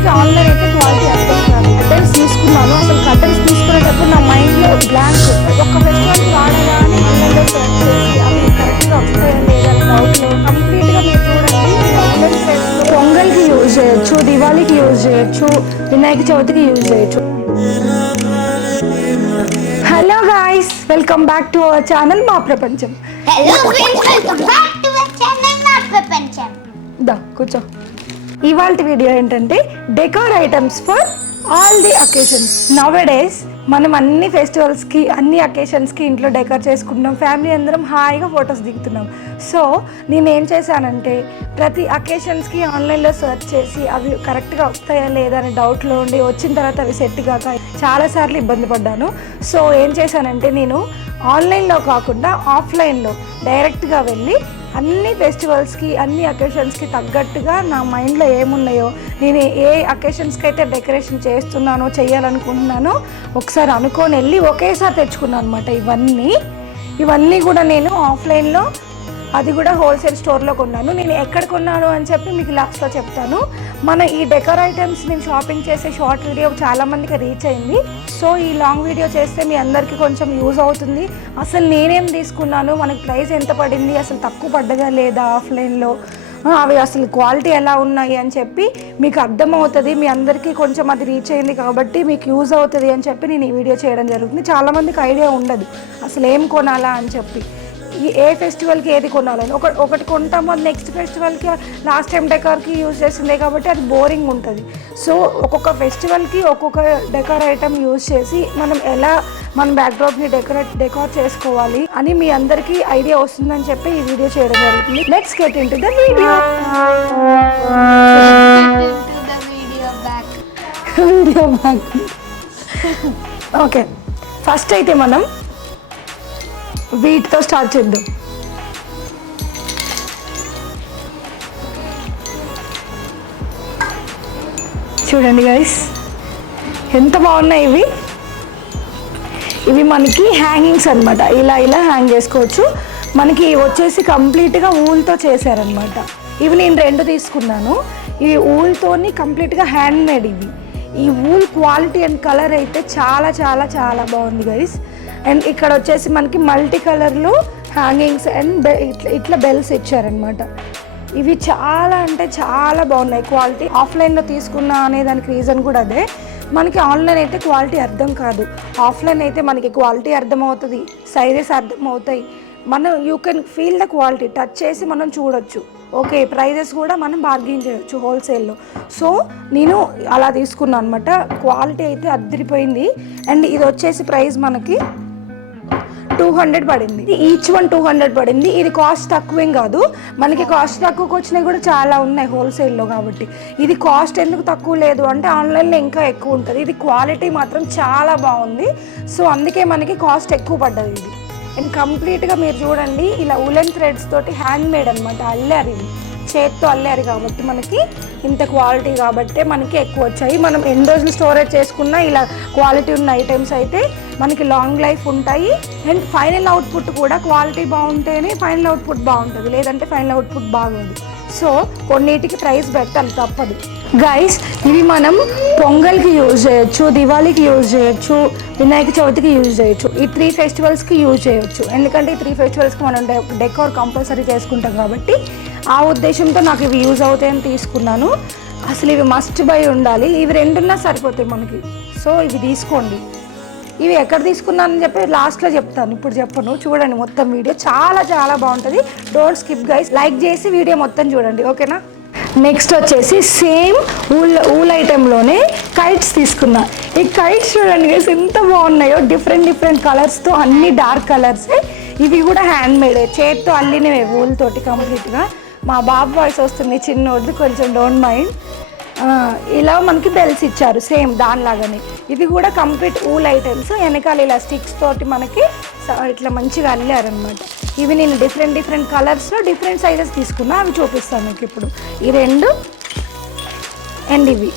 మనకి ఆన్లైన్ అయితే క్వాలిటీ అర్థం కాదు. కర్టెన్స్ తీసుకున్నాను, అసలు కర్టెన్స్ తీసుకునేటప్పుడు నా మైండ్లో బ్లాంక్. ఒక్క ఫెస్టివల్కి వాడగానే ఆన్లైన్లో సెర్చ్ చేసి అవి కరెక్ట్గా వస్తాయా లేదా అని డౌట్లో కంప్లీట్గా మీరు చూడండి. ఆన్లైన్ థ్రెడ్స్లో పొంగల్కి యూజ్ చేయొచ్చు, దివాళీకి యూజ్ చేయొచ్చు, వినాయక చవితికి యూజ్ చేయొచ్చు. Hello guys, welcome back to our channel మా ప్రపంచం. దా కూర్చో. ఇవాళ వీడియో ఏంటంటే decor items for all the occasions. నౌడేస్ మనం అన్ని ఫెస్టివల్స్కి అన్ని అకేషన్స్కి ఇంట్లో డెకోర్ చేసుకుంటున్నాం, ఫ్యామిలీ అందరం హాయిగా ఫొటోస్ దిగుతున్నాం. సో నేను ఏం చేశానంటే ప్రతి అకేషన్స్కి ఆన్లైన్లో సెర్చ్ చేసి అవి కరెక్ట్గా వస్తాయా లేదా అని డౌట్లో ఉండి వచ్చిన తర్వాత అవి సెట్ కాక చాలాసార్లు ఇబ్బంది పడ్డాను. సో ఏం చేశానంటే నేను ఆన్లైన్లో కాకుండా ఆఫ్లైన్లో డైరెక్ట్గా వెళ్ళి అన్ని ఫెస్టివల్స్కి అన్ని అకేషన్స్కి తగ్గట్టుగా నా మైండ్లో ఏమున్నాయో, నేను ఏ అకేషన్స్కి అయితే డెకరేషన్ చేస్తున్నానో చేయాలనుకుంటున్నానో ఒకసారి అనుకొని వెళ్ళి ఒకేసారి తెచ్చుకున్నాను అనమాట. ఇవన్నీ కూడా నేను ఆఫ్లైన్లో, అది కూడా హోల్సేల్ స్టోర్లో కొన్నాను. నేను ఎక్కడ కొన్నాను అని చెప్పి మీకు లాస్ట్లో చెప్తాను. మన ఈ డెకోర్ ఐటమ్స్ నేను షాపింగ్ చేసే షార్ట్ వీడియో చాలామందికి రీచ్ అయింది. సో ఈ లాంగ్ వీడియో చేస్తే మీ అందరికీ కొంచెం యూజ్ అవుతుంది. అసలు నేనేం తీసుకున్నాను, మనకి ప్రైస్ ఎంత పడింది, అసలు తక్కువ పడ్డదా లేదా ఆఫ్లైన్లో, అవి అసలు క్వాలిటీ ఎలా ఉన్నాయి అని చెప్పి మీకు అర్థమవుతుంది. మీ అందరికీ కొంచెం అది రీచ్ అయింది కాబట్టి మీకు యూజ్ అవుతుంది అని చెప్పి నేను ఈ వీడియో చేయడం జరుగుతుంది. చాలామందికి ఐడియా ఉండదు అసలు ఏం కొనాలా అని చెప్పి, ఏ ఫెస్టివల్కి ఏది కొనాలని. ఒకటి కొంటాము, అది నెక్స్ట్ ఫెస్టివల్కి లాస్ట్ టైం డెకార్కి యూజ్ చేసిందే కాబట్టి అది బోరింగ్ ఉంటుంది. సో ఒక్కొక్క ఫెస్టివల్కి ఒక్కొక్క డెకార్ ఐటమ్ యూజ్ చేసి మనం ఎలా మన బ్యాక్డ్రాప్ని డెకార్ చేసుకోవాలి అని మీ అందరికీ ఐడియా వస్తుందని చెప్పి ఈ వీడియో చేయడం జరుగుతుంది. Let's get into the video. Okay, first అయితే మనం వీటితో స్టార్ట్ చేద్దాం. చూడండి గైస్ ఎంత బాగున్నాయి ఇవి మనకి హ్యాంగింగ్స్ అనమాట. ఇలా హ్యాంగ్ చేసుకోవచ్చు. మనకి వచ్చేసి కంప్లీట్గా ఊల్తో చేశారనమాట. ఇవి నేను 2 తీసుకున్నాను. ఇవి ఊల్తోని కంప్లీట్గా హ్యాండ్ మేడ్. ఈ ఊల్ క్వాలిటీ అండ్ కలర్ అయితే చాలా చాలా చాలా బాగుంది గైస్. అండ్ ఇక్కడ వచ్చేసి మనకి మల్టీ కలర్లో హ్యాంగింగ్స్ అండ్ ఇట్లా బెల్స్ ఇచ్చారనమాట. ఇవి చాలా అంటే చాలా బాగున్నాయి. క్వాలిటీ ఆఫ్లైన్లో తీసుకున్నా అనే దానికి రీజన్ కూడా అదే. మనకి ఆన్లైన్ అయితే క్వాలిటీ అర్థం కాదు, ఆఫ్లైన్ అయితే మనకి క్వాలిటీ అర్థమవుతుంది, సైజెస్ అర్థమవుతాయి. మనం you can feel the quality, touch చేసి మనం చూడొచ్చు. ఓకే, ప్రైజెస్ కూడా మనం బార్గెయిన్ చేయొచ్చు హోల్సేల్లో. సో నేను అలా తీసుకున్నాను అనమాట. క్వాలిటీ అయితే అద్దరిపోయింది. అండ్ ఇది వచ్చేసి ప్రైస్ మనకి 200 పడింది. ఈచ్ వన్ 200 పడింది. ఇది కాస్ట్ తక్కువేం కాదు, మనకి కాస్ట్ తక్కువకి వచ్చినవి కూడా చాలా ఉన్నాయి హోల్సేల్లో కాబట్టి. ఇది కాస్ట్ ఎందుకు తక్కువ లేదు అంటే ఆన్లైన్లో ఇంకా ఎక్కువ ఉంటుంది. ఇది క్వాలిటీ మాత్రం చాలా బాగుంది. సో అందుకే మనకి కాస్ట్ ఎక్కువ పడ్డది ఇది. అండ్ కంప్లీట్గా మీరు చూడండి, ఇలా ఉలెన్ థ్రెడ్స్ తోటి హ్యాండ్ మేడ్ అనమాట. అల్లారు, ఇది చేత్తో అల్లారు కాబట్టి మనకి ఇంత క్వాలిటీ కాబట్టి మనకి ఎక్కువ వచ్చాయి. మనం ఎన్ని రోజులు స్టోరేజ్ చేసుకున్నా ఇలా క్వాలిటీ ఉన్న ఐటమ్స్ అయితే మనకి లాంగ్ లైఫ్ ఉంటాయి. అండ్ ఫైనల్ అవుట్పుట్ కూడా క్వాలిటీ బాగుంటేనే ఫైనల్ అవుట్పుట్ బాగుంటుంది, లేదంటే ఫైనల్ అవుట్పుట్ బాగోదు. సో కొన్నిటికి ప్రైస్ పెట్టాలి, తప్పదు గైస్. ఇవి మనం పొంగల్కి యూజ్ చేయొచ్చు, దివాళీకి యూజ్ చేయొచ్చు, వినాయక చవితికి యూజ్ చేయొచ్చు. ఈ 3 ఫెస్టివల్స్కి యూజ్ చేయొచ్చు. ఎందుకంటే ఈ 3 ఫెస్టివల్స్కి మనం డెకోర్ కంపల్సరీ చేసుకుంటాం కాబట్టి ఆ ఉద్దేశంతో నాకు ఇవి యూజ్ అవుతాయని తీసుకున్నాను. అసలు ఇవి మస్ట్ బై ఉండాలి. ఇవి 2 ఉన్నా సరిపోతాయి మనకి. సో ఇవి తీసుకోండి. ఇవి ఎక్కడ తీసుకున్నానని చెప్పి లాస్ట్లో చెప్తాను, ఇప్పుడు చెప్పను. చూడండి మొత్తం వీడియో చాలా చాలా బాగుంటుంది. డోంట్ స్కిప్ గైస్, లైక్ చేసి వీడియో మొత్తం చూడండి, ఓకేనా. నెక్స్ట్ వచ్చేసి సేమ్ ఊల్ ఐటెంలోనే కైట్స్ తీసుకున్నా. ఈ కైట్స్ చూడండి గైస్ ఎంత బాగున్నాయో, డిఫరెంట్ కలర్స్తో, అన్ని డార్క్ కలర్సే. ఇవి కూడా హ్యాండ్ మేడే, చేత్తో అల్లినవే ఊల్ తోటి కంప్లీట్గా. మా బాబు వాయిస్ వస్తుంది చిన్నోడు, కొంచెం డోంట్ మైండ్. ఇలా మనకి బెల్స్ ఇచ్చారు సేమ్ దానిలాగానే. ఇది కూడా కంప్లీట్ ఊల్ ఐటమ్స్. వెనకాల ఇలా స్టిక్స్ తోటి మనకి ఇట్లా మంచిగా అల్లారనమాట. ఇవి నేను డిఫరెంట్ కలర్స్లో డిఫరెంట్ సైజెస్ తీసుకున్నా, అవి చూపిస్తాను మీకు ఇప్పుడు. ఈ 2 అండ్ ఇవి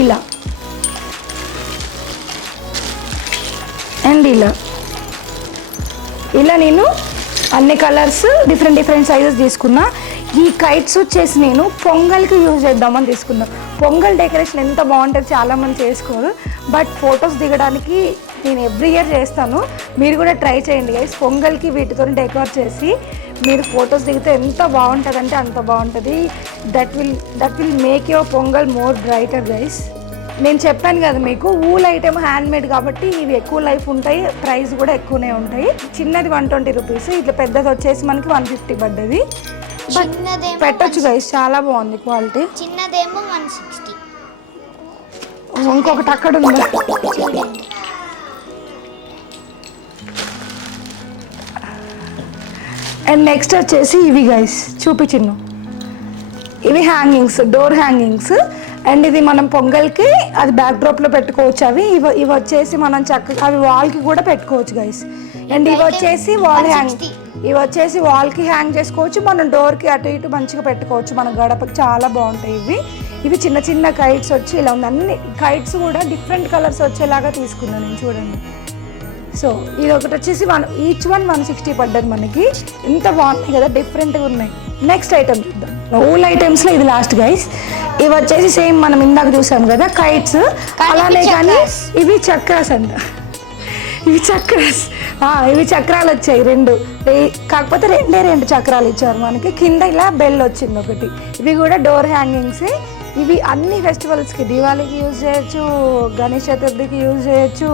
ఇలా అండ్ ఇలా నేను అన్ని కలర్స్ డిఫరెంట్ సైజెస్ తీసుకున్నా. ఈ కైట్స్ వచ్చేసి నేను పొంగల్కి యూజ్ చేద్దామని తీసుకున్నాను. పొంగల్ డెకరేషన్ ఎంత బాగుంటుంది, చాలామంది చేసుకోరు. బట్ ఫొటోస్ దిగడానికి నేను ఎవ్రీ ఇయర్ చేస్తాను. మీరు కూడా ట్రై చేయండి గైస్. పొంగల్కి వీటితో డెకరేట్ చేసి మీరు ఫొటోస్ దిగితే ఎంత బాగుంటుంది అంటే అంత బాగుంటుంది. That will make your pongal more brighter guys. నేను చెప్పాను కదా మీకు, ఊల్ ఐటెం హ్యాండ్మేడ్ కాబట్టి ఇవి ఎక్కువ లైఫ్ ఉంటాయి, ప్రైస్ కూడా ఎక్కువనే ఉంటాయి. చిన్నది 120 రూపీస్, ఇట్లా పెద్దది వచ్చేసి మనకి 150 పడ్డది. పెట్టచ్చు గైస్, చాలా బాగుంది క్వాలిటీ. చిన్నదేమో 160. ఇంకొకటి అక్కడ ఉంది. అండ్ నెక్స్ట్ వచ్చేసి ఇవి గైస్ చూపించిన్ను, ఇవి హ్యాంగింగ్స్, డోర్ హ్యాంగింగ్స్. అండ్ ఇది మనం పొంగల్కి అది బ్యాక్ డ్రాప్లో పెట్టుకోవచ్చు. ఇవి వచ్చేసి మనం చక్కగా అవి వాల్కి కూడా పెట్టుకోవచ్చు గైస్. అండ్ ఇవి వచ్చేసి వాల్కి హ్యాంగ్ చేసుకోవచ్చు. మనం డోర్కి అటు ఇటు మంచిగా పెట్టుకోవచ్చు, మన గడపకి చాలా బాగుంటాయి. ఇవి చిన్న చిన్న కైట్స్ వచ్చి ఇలా ఉంది. అన్ని కైట్స్ కూడా డిఫరెంట్ కలర్స్ వచ్చేలాగా తీసుకున్నాను నేను, చూడండి. సో ఇది ఒకటి వచ్చేసి ఈచ్ వన్ 160 పడ్డది మనకి. ఎంత బాగున్నాయి కదా, డిఫరెంట్గా ఉన్నాయి. నెక్స్ట్ ఐటమ్ చూద్దాం. ఊల్ ఐటమ్స్లో ఇది లాస్ట్ గైస్. ఇవి వచ్చేసి సేమ్ మనం ఇందాక చూసాం కదా కైట్స్, అలానే కానీ ఇవి చక్రాస్ అంట. ఇవి చక్రాలు వచ్చాయి 2, కాకపోతే 2 చక్రాలు ఇచ్చారు మనకి. కింద ఇలా బెల్ వచ్చింది ఒకటి. ఇవి కూడా డోర్ హ్యాంగింగ్సే. ఇవి అన్ని ఫెస్టివల్స్కి, దివాళీకి యూజ్ చేయొచ్చు, గణేష్ చతుర్థికి యూజ్ చేయొచ్చు,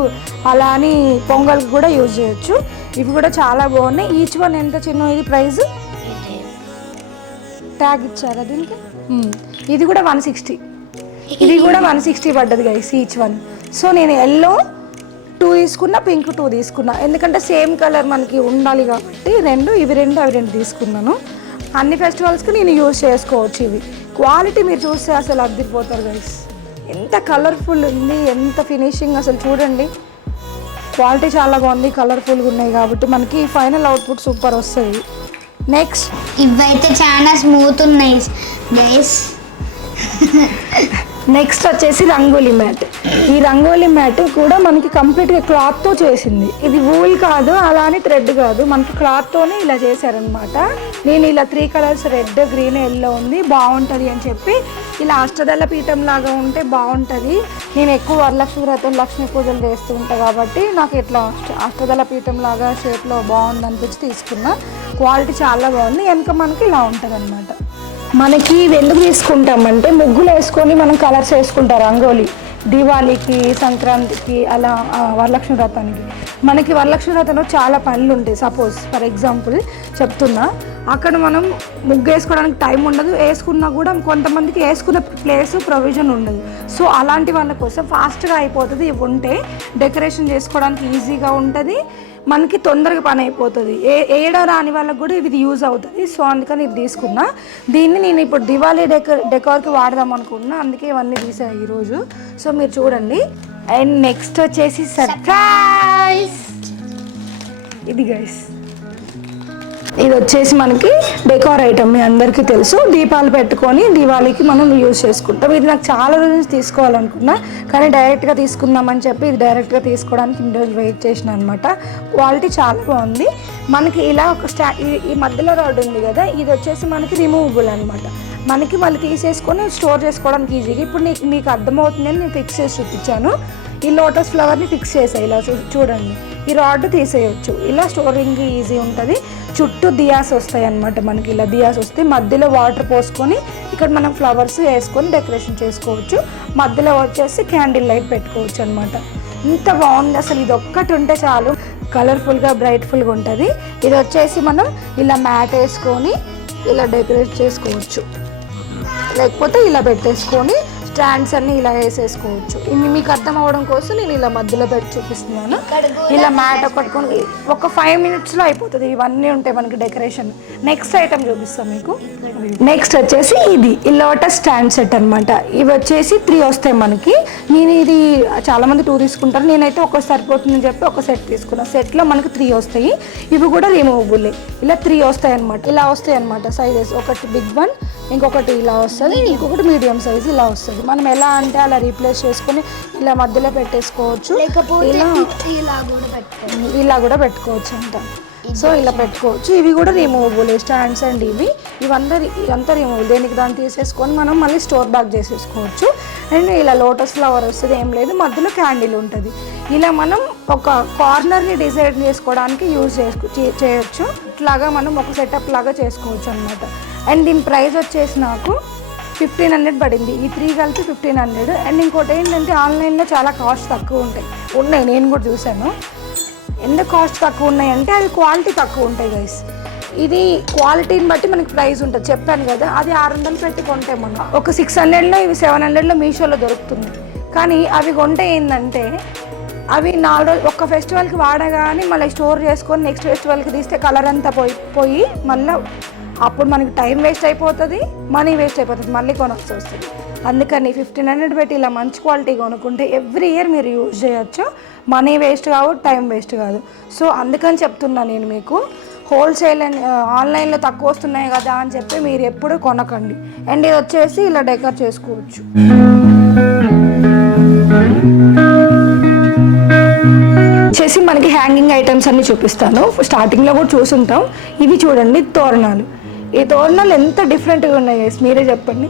అలా అని పొంగల్కి కూడా యూజ్ చేయొచ్చు. ఇవి కూడా చాలా బాగున్నాయి. ఈచ్ వన్ ఎంత చిన్న, ఇది ప్రైస్ ట్యాగ్ ఇచ్చారా దీనికి? ఇది కూడా 160, ఇది కూడా 160 పడ్డది గైస్ ఈచ్ వన్. సో నేను ఎల్లో 2 తీసుకున్నా, పింక్ 2 తీసుకున్నా, ఎందుకంటే సేమ్ కలర్ మనకి ఉండాలి కాబట్టి. ఇవి రెండు అవి 2 తీసుకున్నాను. అన్ని ఫెస్టివల్స్కి నేను యూజ్ చేసుకోవచ్చు. ఇవి క్వాలిటీ మీరు చూస్తే అసలు అద్దరిపోతారు గైస్. ఎంత కలర్ఫుల్ ఉంది, ఎంత ఫినిషింగ్, అసలు చూడండి. క్వాలిటీ చాలా బాగుంది, కలర్ఫుల్గా ఉన్నాయి కాబట్టి మనకి ఫైనల్ అవుట్పుట్ సూపర్ వస్తుంది. నెక్స్ట్ ఇవైతే చాలా స్మూత్ ఉన్నాయి గైస్. నెక్స్ట్ వచ్చేసి రంగోలీ మ్యాట్. ఈ రంగోలీ మ్యాట్ కూడా మనకి కంప్లీట్గా క్లాత్తో చేసింది. ఇది వూల్ కాదు, అలా అని థ్రెడ్ కాదు, మనకి క్లాత్తోనే ఇలా చేశారనమాట. నేను ఇలా 3 కలర్స్, రెడ్, గ్రీన్, ఎల్లో ఉంది, బాగుంటుంది అని చెప్పి ఇలా అష్టదళ పీఠం లాగా ఉంటే బాగుంటుంది. నేను ఎక్కువ వరలక్ష్మి వ్రతం, లక్ష్మీ పూజలు చేస్తూ ఉంటాను కాబట్టి నాకు ఇట్లా అష్టదళ పీఠం లాగా షేప్లో బాగుంది అనిపించి తీసుకున్నా. క్వాలిటీ చాలా బాగుంది. వెనక మనకి ఇలా ఉంటుంది అనమాట. మనకి ఇవి ఎందుకు తీసుకుంటామంటే ముగ్గులు వేసుకొని మనం కలర్స్ వేసుకుంటారు రంగోలీ, దివాళీకి, సంక్రాంతికి, అలా వరలక్ష్మి వ్రతానికి. మనకి వరలక్ష్మి వ్రతంలో చాలా పనులు ఉంటాయి. సపోజ్ ఫర్ ఎగ్జాంపుల్ చెప్తున్నా, అక్కడ మనం ముగ్గు వేసుకోవడానికి టైం ఉండదు, వేసుకున్నా కూడా కొంతమందికి వేసుకునే ప్లేస్ ప్రొవిజన్ ఉండదు. సో అలాంటి వాళ్ళ కోసం ఫాస్ట్గా అయిపోతుంది. ఇవి ఉంటే డెకరేషన్ చేసుకోవడానికి ఈజీగా ఉంటుంది, మనకి తొందరగా పని అయిపోతుంది. ఏడో రాని వాళ్ళకి కూడా ఇది యూజ్ అవుతుంది. సో అందుకని ఇది తీసుకున్నా. దీన్ని నేను ఇప్పుడు దివాళీ డెకార్కి వాడదాం అనుకున్నా, అందుకే ఇవన్నీ తీసాను ఈరోజు. సో మీరు చూడండి. అండ్ నెక్స్ట్ వచ్చేసి సర్ప్రైజ్, ఇది గైస్. ఇది వచ్చేసి మనకి డెకార్ ఐటమ్, మీ అందరికీ తెలుసు. దీపాలు పెట్టుకొని దివాళీకి మనం యూజ్ చేసుకుంటాం. ఇది నాకు చాలా రోజులు తీసుకోవాలనుకున్నా, కానీ డైరెక్ట్గా తీసుకుందామని చెప్పి ఇది డైరెక్ట్గా తీసుకోవడానికి ఇన్ని రోజులు వెయిట్ చేసిన అనమాట. క్వాలిటీ చాలా బాగుంది. మనకి ఇలా ఒక ఈ మధ్యలో రాడ్ ఉంది కదా, ఇది వచ్చేసి మనకి రిమూవబుల్ అనమాట. మనకి మళ్ళీ తీసేసుకొని స్టోర్ చేసుకోవడానికి ఈజీగా. ఇప్పుడు మీకు అర్థమవుతుందని నేను ఫిక్స్ చేసి చూపించాను. ఈ లోటస్ ఫ్లవర్ని ఫిక్స్ చేసాయి ఇలా చూడండి. ఈ రాడ్ తీసేయచ్చు, ఇలా స్టోరింగ్ ఈజీ ఉంటుంది. చుట్టూ దియాస్ వస్తాయి అన్నమాట. మనకి ఇలా దియాస్ వస్తాయి, మధ్యలో వాటర్ పోసుకొని ఇక్కడ మనం ఫ్లవర్స్ వేసుకొని డెకరేషన్ చేసుకోవచ్చు. మధ్యలో వచ్చేసి క్యాండిల్ లైట్ పెట్టుకోవచ్చు అనమాట. ఇంత బాగుంది అసలు. ఇది ఒక్కటి ఉంటే చాలు, కలర్ఫుల్గా బ్రైట్ఫుల్గా ఉంటుంది. ఇది వచ్చేసి మనం ఇలా మ్యాట్ వేసుకొని ఇలా డెకరేట్ చేసుకోవచ్చు, లేకపోతే ఇలా పెట్టేసుకొని స్టాండ్స్ అన్ని ఇలా వేసేసుకోవచ్చు. ఇవి మీకు అర్థం అవ్వడం కోసం నేను ఇలా మధ్యలో పెట్టి చూపిస్తున్నాను. ఇలా మ్యాట్ పట్టుకొని ఒక 5 మినిట్స్లో అయిపోతుంది. ఇవన్నీ ఉంటాయి మనకి డెకరేషన్. నెక్స్ట్ ఐటమ్ చూపిస్తాను మీకు. నెక్స్ట్ వచ్చేసి ఇది లోటస్ స్టాండ్ సెట్ అనమాట. ఇవి వచ్చేసి 3 వస్తాయి మనకి. నేను ఇది చాలామంది 2 తీసుకుంటారు, నేనైతే ఒక సరిపోతుందని చెప్పి ఒక సెట్ తీసుకున్నాను. సెట్లో మనకి 3 వస్తాయి. ఇవి కూడా రిమూవబుల్లే. ఇలా 3 వస్తాయి అనమాట. ఇలా వస్తాయి అనమాట సైజెస్. ఒకటి బిగ్ వన్, ఇంకొకటి ఇలా వస్తుంది, ఇంకొకటి మీడియం సైజ్ ఇలా వస్తుంది. మనం ఎలా అంటే అలా రీప్లేస్ చేసుకొని ఇలా మధ్యలో పెట్టేసుకోవచ్చు, ఇలా కూడా పెట్టుకోవచ్చు అంట. సో ఇలా పెట్టుకోవచ్చు. ఇవి కూడా రిమూవబుల్ స్టాండ్స్ అండ్ ఇవంతా రిమూవబుల్. దేనికి దాన్ని తీసేసుకొని మనం మళ్ళీ స్టోర్ బ్యాగ్ చేసేసుకోవచ్చు. అండ్ ఇలా లోటస్ ఫ్లవర్ వస్తుంది, ఏం లేదు, మధ్యలో క్యాండిల్ ఉంటుంది. ఇలా మనం ఒక కార్నర్ని డిజైన్ చేసుకోవడానికి యూజ్ చేయొచ్చు. ఇట్లాగా మనం ఒక సెటప్ లాగా చేసుకోవచ్చు అనమాట. అండ్ దీని ప్రైస్ వచ్చేసి నాకు 1500 పడింది. ఈ 3 కలిపి 1500. అండ్ ఇంకోటి ఏంటంటే ఆన్లైన్లో చాలా కాస్ట్ తక్కువ ఉన్నాయి, నేను కూడా చూశాను. ఎందుకు కాస్ట్ తక్కువ ఉన్నాయంటే అవి క్వాలిటీ తక్కువ ఉంటాయి గైస్. ఇది క్వాలిటీని బట్టి మనకి ప్రైస్ ఉంటుంది, చెప్పాను కదా. అది 600 పెట్టి కొంటే మనం ఒక 600లో, ఇవి 700లో మీషోలో దొరుకుతుంది. కానీ అవి కొంటే ఏంటంటే అవి 4 రోజులు ఒక్క ఫెస్టివల్కి వాడగానే మళ్ళీ స్టోర్ చేసుకొని నెక్స్ట్ ఫెస్టివల్కి తీస్తే కలర్ అంతా పోయి మళ్ళీ అప్పుడు మనకి టైం వేస్ట్ అయిపోతుంది, మనీ వేస్ట్ అయిపోతుంది, మళ్ళీ కొనాల్సి వస్తుంది. అందుకని 1500 పెట్టి ఇలా మంచి క్వాలిటీ కొనుక్కుంటే ఎవ్రీ ఇయర్ మీరు యూజ్ చేయొచ్చు. మనీ వేస్ట్ కాదు, టైం వేస్ట్ కాదు. సో అందుకని చెప్తున్నా నేను మీకు, హోల్సేల్ అండ్ ఆన్లైన్లో తక్కువ వస్తున్నాయి కదా అని చెప్పి మీరు ఎప్పుడు కొనకండి. అండ్ ఇది వచ్చేసి ఇలా డెకర్ చేసుకోవచ్చు. వచ్చేసి మనకి హ్యాంగింగ్ ఐటమ్స్ అన్ని చూపిస్తాను. స్టార్టింగ్లో కూడా చూసుంటాం. ఇవి చూడండి తోరణాలు. ఈ తోరణాలు ఎంత డిఫరెంట్గా ఉన్నాయి మీరే చెప్పండి.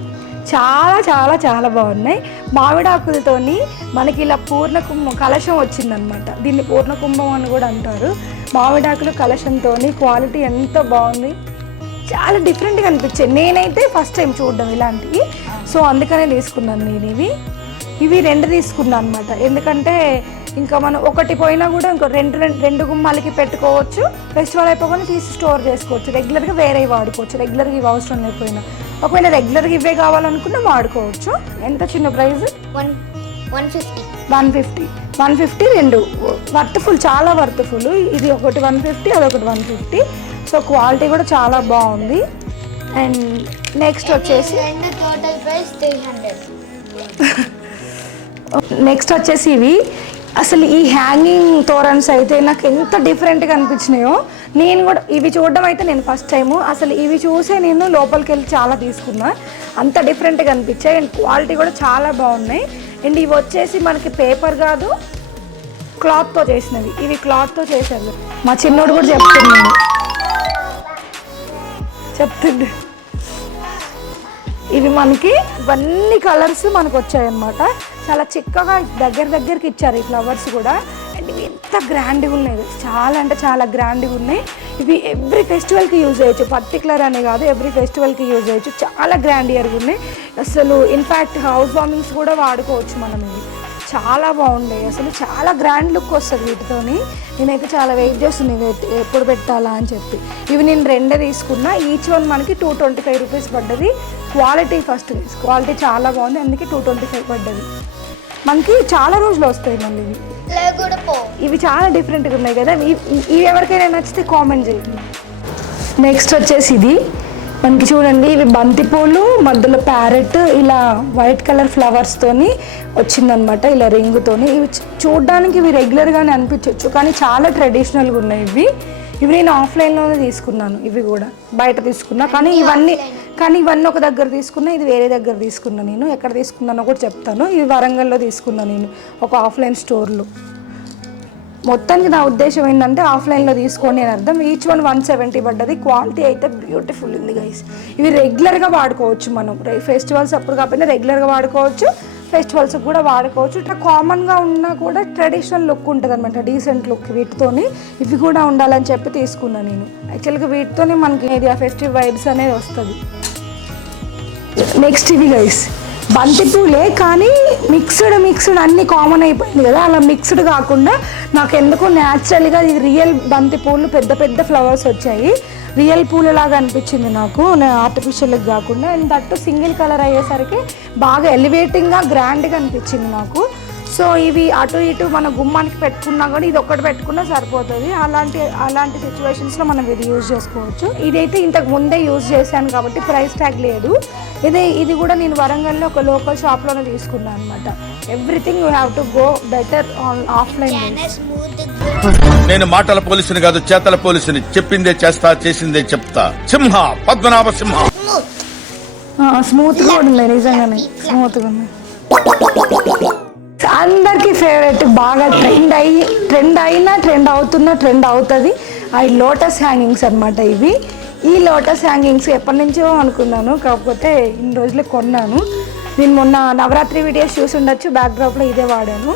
చాలా చాలా చాలా బాగున్నాయి. మామిడాకులతోని మనకి ఇలా పూర్ణకుంభం కలశం వచ్చిందనమాట. దీన్ని పూర్ణకుంభం అని కూడా అంటారు. మామిడాకులు కలశంతో క్వాలిటీ ఎంత బాగుంది, చాలా డిఫరెంట్గా అనిపించాయి. నేనైతే ఫస్ట్ టైం చూడడం ఇలాంటివి. సో అందుకనే తీసుకున్నాను నేను ఇవి 2 తీసుకున్నాను అనమాట. ఎందుకంటే ఇంకా మనం ఒకటి పోయినా కూడా ఇంకో రెండు గుమ్మాలకి పెట్టుకోవచ్చు. ఫెస్టివల్ అయిపోగానే తీసి స్టోర్ చేసుకోవచ్చు. రెగ్యులర్గా వేరే వాడుకోవచ్చు. రెగ్యులర్గా ఇవి అవసరం లేకపోయినా ఒకవేళ రెగ్యులర్గా ఇవే కావాలనుకున్నా వాడుకోవచ్చు. ఎంత చిన్న ప్రైస్? 150 రెండు వర్త్ఫుల్, చాలా వర్త్ఫుల్. ఇది ఒకటి 150, అదొకటి 150. సో క్వాలిటీ కూడా చాలా బాగుంది. అండ్ నెక్స్ట్ వచ్చేసి ఇవి అసలు ఈ హ్యాంగింగ్ తోరన్స్ అయితే నాకు ఎంత డిఫరెంట్గా అనిపించినాయో. నేను కూడా ఇవి చూడడం అయితే నేను ఫస్ట్ టైము. అసలు ఇవి చూసే నేను లోపలికి వెళ్ళి చాలా తీసుకున్నా. అంత డిఫరెంట్గా అనిపించాయి. అండ్ క్వాలిటీ కూడా చాలా బాగున్నాయి. అండ్ ఇవి వచ్చేసి మనకి పేపర్ కాదు, క్లాత్తో చేసినవి. ఇవి క్లాత్తో చేశారు. మా చిన్నోడు కూడా చెప్తుండు ఇవి మనకి ఇవన్నీ కలర్స్ మనకు వచ్చాయన్నమాట. చాలా చిక్కగా దగ్గరికి ఇచ్చారు ఈ ఫ్లవర్స్ కూడా. అండ్ ఇవి ఎంత గ్రాండ్గా ఉన్నాయి, చాలా అంటే చాలా గ్రాండ్గా ఉన్నాయి. ఇవి ఎవ్రీ ఫెస్టివల్కి యూజ్ చేయొచ్చు, పర్టికులర్ అనే కాదు, ఎవ్రీ ఫెస్టివల్కి యూజ్ చేయొచ్చు. చాలా గ్రాండ్ ఇయర్గా ఉన్నాయి అసలు. ఇన్ఫ్యాక్ట్ హౌస్ వార్మింగ్స్ కూడా వాడుకోవచ్చు మనం. ఇవి చాలా బాగుంటాయి అసలు, చాలా గ్రాండ్ లుక్ వస్తుంది వీటితోని. నేనైతే చాలా వెయిట్ చేస్తున్నాను ఎప్పుడు పెట్టాలా అని చెప్పి. ఇవి నేను 2 తీసుకున్నా. ఈచ్ వన్ మనకి 225 రూపీస్ పడ్డది. క్వాలిటీ ఫస్ట్ క్వాలిటీ చాలా బాగుంది, అందుకే 225 పడ్డది. మనకి చాలా రోజులు వస్తాయి మళ్ళీ ఇవి చాలా డిఫరెంట్గా ఉన్నాయి కదా. ఇవి ఎవరికైనా నచ్చితే కామెంట్ చేయండి. నెక్స్ట్ వచ్చేసి ఇది మనకి చూడండి, ఇవి బంతిపూలు మధ్యలో ప్యారెట్ ఇలా వైట్ కలర్ ఫ్లవర్స్తోని వచ్చిందనమాట, ఇలా రింగుతోని. ఇవి చూడడానికి ఇవి రెగ్యులర్గానే అనిపించవచ్చు, కానీ చాలా ట్రెడిషనల్గా ఉన్నాయి ఇవి నేను ఆఫ్లైన్లోనే తీసుకున్నాను. ఇవి కూడా బయట తీసుకున్నా, కానీ ఇవన్నీ ఒక దగ్గర తీసుకున్నా, ఇది వేరే దగ్గర తీసుకున్నా. నేను ఎక్కడ తీసుకున్నానో కూడా చెప్తాను. ఇది వరంగల్లో తీసుకున్నా నేను ఒక ఆఫ్లైన్ స్టోర్లో. మొత్తానికి నా ఉద్దేశం ఏంటంటే ఆఫ్లైన్లో తీసుకోండి అని అర్థం. ఈచ్ వన్ 170 పడ్డది. క్వాలిటీ అయితే బ్యూటిఫుల్ ఉంది గైస్. ఇవి రెగ్యులర్గా వాడుకోవచ్చు మనం. ఫెస్టివల్స్ అప్పుడు కాకపోయినా రెగ్యులర్గా వాడుకోవచ్చు, ఫెస్టివల్స్ కూడా వాడుకోవచ్చు. ఇట్లా కామన్గా ఉన్నా కూడా ట్రెడిషనల్ లుక్ ఉంటుంది అనమాట, డీసెంట్ లుక్. వీటితోని ఇవి కూడా ఉండాలని చెప్పి తీసుకున్నాను నేను. యాక్చువల్గా వీటితోనే మనకి ఏది ఫెస్టివ్ వైబ్స్ అనేది వస్తుంది. నెక్స్ట్ ఇవి గైస్ బంతిపూలే, కానీ మిక్స్డ్ అన్నీ కామన్ అయిపోయింది కదా. అలా మిక్స్డ్ కాకుండా నాకు ఎందుకో న్యాచురల్గా ఇది రియల్ బంతిపూలు, పెద్ద ఫ్లవర్స్ వచ్చాయి. రియల్ పూలలాగా అనిపించింది నాకు, ఆర్టిఫిషియల్గా కాకుండా. అండ్ దట్టు సింగిల్ కలర్ అయ్యేసరికి బాగా ఎలివేటింగ్గా గ్రాండ్గా అనిపించింది నాకు. సో ఇవి అటు ఇటు మన గుమ్మానికి పెట్టుకున్నా కూడా ఇది ఒక్కటి పెట్టుకున్నా సరిపోతుంది. అలాంటి సిచ్యువేషన్స్లో మనం ఇది యూజ్ చేసుకోవచ్చు. ఇదైతే ఇంతకు ముందే యూజ్ చేశాను కాబట్టి ప్రైస్ ట్యాగ్ లేదు. ఇది కూడా నేను వరంగల్లో ఒక లోకల్ షాప్లోనే తీసుకున్నాను అనమాట. Everything you have to go better on offline. నేను మాటల పోలీసుని కాదు, చేతల పోలీసుని. చెప్పిందే చేస్తా, చేసిందే చెప్తా. సింహ, పద్మనాభ సింహ. స్మూత్గా ఉన్నాయి, నిజంగానే స్మూత్గా ఉన్నాయి. అందరికీ ఫేవరెట్, బాగా ట్రెండ్ అవుతుంది. ఈ లోటస్ హ్యాంగింగ్స్ అనమాట ఇవి. ఈ లోటస్ హ్యాంగింగ్స్ ఎప్పటి నుంచో అనుకున్నాను, కాకపోతే ఇన్ని రోజులు కొన్నాను. నేను మొన్న నవరాత్రి వీడియోస్ చూసి ఉండొచ్చు, బ్యాక్డ్రాప్లో ఇదే వాడాను.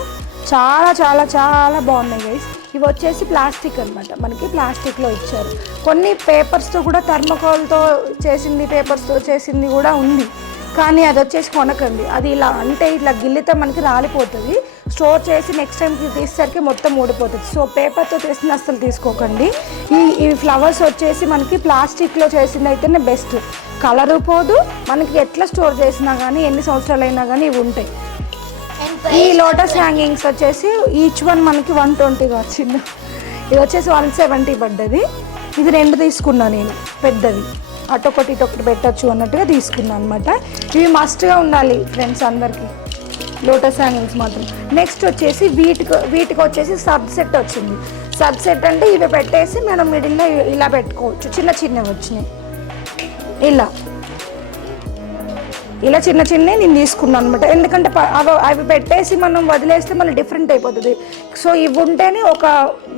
చాలా చాలా చాలా బాగున్నాయి గైస్. ఇవి వచ్చేసి ప్లాస్టిక్ అనమాట, మనకి ప్లాస్టిక్లో ఇచ్చారు. కొన్ని పేపర్స్తో కూడా, థర్మోకోల్తో చేసింది, పేపర్స్తో చేసింది కూడా ఉంది. కానీ అది వచ్చేసి కొనకండి, అది ఇలా అంటే ఇట్లా గిల్లితే మనకి రాలిపోతుంది. స్టోర్ చేసి నెక్స్ట్ టైంకి తీసేసరికి మొత్తం ఊడిపోతుంది. సో పేపర్తో చేసింది అస్సలు తీసుకోకండి. ఈ ఫ్లవర్స్ వచ్చేసి మనకి ప్లాస్టిక్లో చేసింది అయితేనే బెస్ట్. కలరు పోదు, మనకి ఎట్లా స్టోర్ చేసినా కానీ ఎన్ని సంవత్సరాలైనా కానీ ఇవి ఉంటాయి. ఈ లోటస్ హ్యాంగింగ్స్ వచ్చేసి ఈచ్ వన్ మనకి 120 వచ్చింది. ఇది వచ్చేసి 170 పడ్డది. ఇది 2 తీసుకున్నా నేను, పెద్దవి. అటొకటి ఇటొకటి పెట్టచ్చు అన్నట్టుగా తీసుకున్నాను అనమాట. ఇవి మస్ట్గా ఉండాలి ఫ్రెండ్స్ అందరికీ, లోటస్ హ్యాంగింగ్స్ మాత్రం. నెక్స్ట్ వచ్చేసి వీటికి వచ్చేసి సబ్ సెట్ వచ్చింది. సబ్ సెట్ అంటే ఇవి పెట్టేసి మనం మిడిల్లో ఇలా పెట్టుకోవచ్చు. చిన్నవి వచ్చినాయి, ఇలా చిన్న నేను తీసుకున్నాను అనమాట. ఎందుకంటే అవి పెట్టేసి మనం వదిలేస్తే మళ్ళీ డిఫరెంట్ అయిపోతుంది. సో ఇవి ఉంటేనే ఒక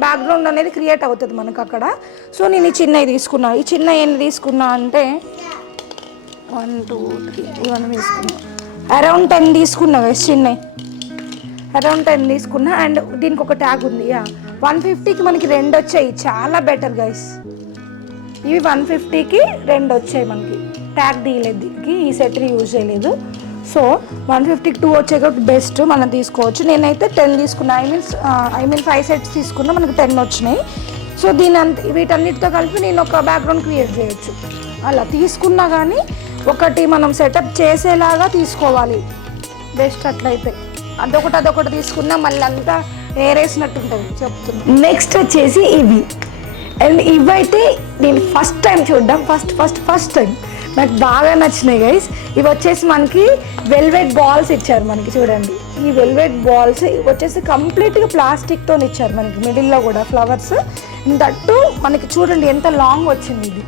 బ్యాక్గ్రౌండ్ అనేది క్రియేట్ అవుతుంది మనకు అక్కడ. సో నేను ఈ చిన్నవి తీసుకున్నాను. ఈ చిన్న ఎన్ని తీసుకున్నా అంటే 1 2 3 ఇవన్నీ తీసుకున్నా. అరౌండ్ 10 తీసుకున్నా గైస్, చిన్నవి అరౌండ్ 10 తీసుకున్నా. అండ్ దీనికి ఒక ట్యాగ్ ఉంది. 150కి మనకి 2 వచ్చాయి, చాలా బెటర్ గైస్. ఇవి 150కి 2 వచ్చాయి మనకి. ట్యాగ్ తీయలేదు దీనికి, ఈ సెట్ యూజ్ చేయలేదు. సో 150కి 2 వచ్చాయి కాబట్టి బెస్ట్, మనం తీసుకోవచ్చు. నేనైతే 10 తీసుకున్నా, ఐ మీన్ 5 సెట్స్ తీసుకున్నా, మనకి 10 వచ్చినాయి. సో వీటన్నిటితో కలిపి నేను ఒక బ్యాక్గ్రౌండ్ క్రియేట్ చేయొచ్చు. అలా తీసుకున్నా కానీ ఒకటి మనం సెటప్ చేసేలాగా తీసుకోవాలి బెస్ట్. అట్లయితే అదొకటి తీసుకున్నా మళ్ళీ అంతా ఏరేసినట్టు ఉంటుంది చెప్తున్నా. నెక్స్ట్ వచ్చేసి ఇవి. అండ్ ఇవైతే నేను ఫస్ట్ టైం చూడడం, ఫస్ట్ టైం నాకు బాగా నచ్చినాయి గైస్. ఇవి వచ్చేసి మనకి వెల్వెట్ బాల్స్ ఇచ్చారు మనకి, చూడండి. ఈ వెల్వెట్ బాల్స్ వచ్చేసి కంప్లీట్గా ప్లాస్టిక్తో ఇచ్చారు మనకి, మిడిల్లో కూడా ఫ్లవర్స్. దట్టు మనకి చూడండి ఎంత లాంగ్ వచ్చింది. ఇది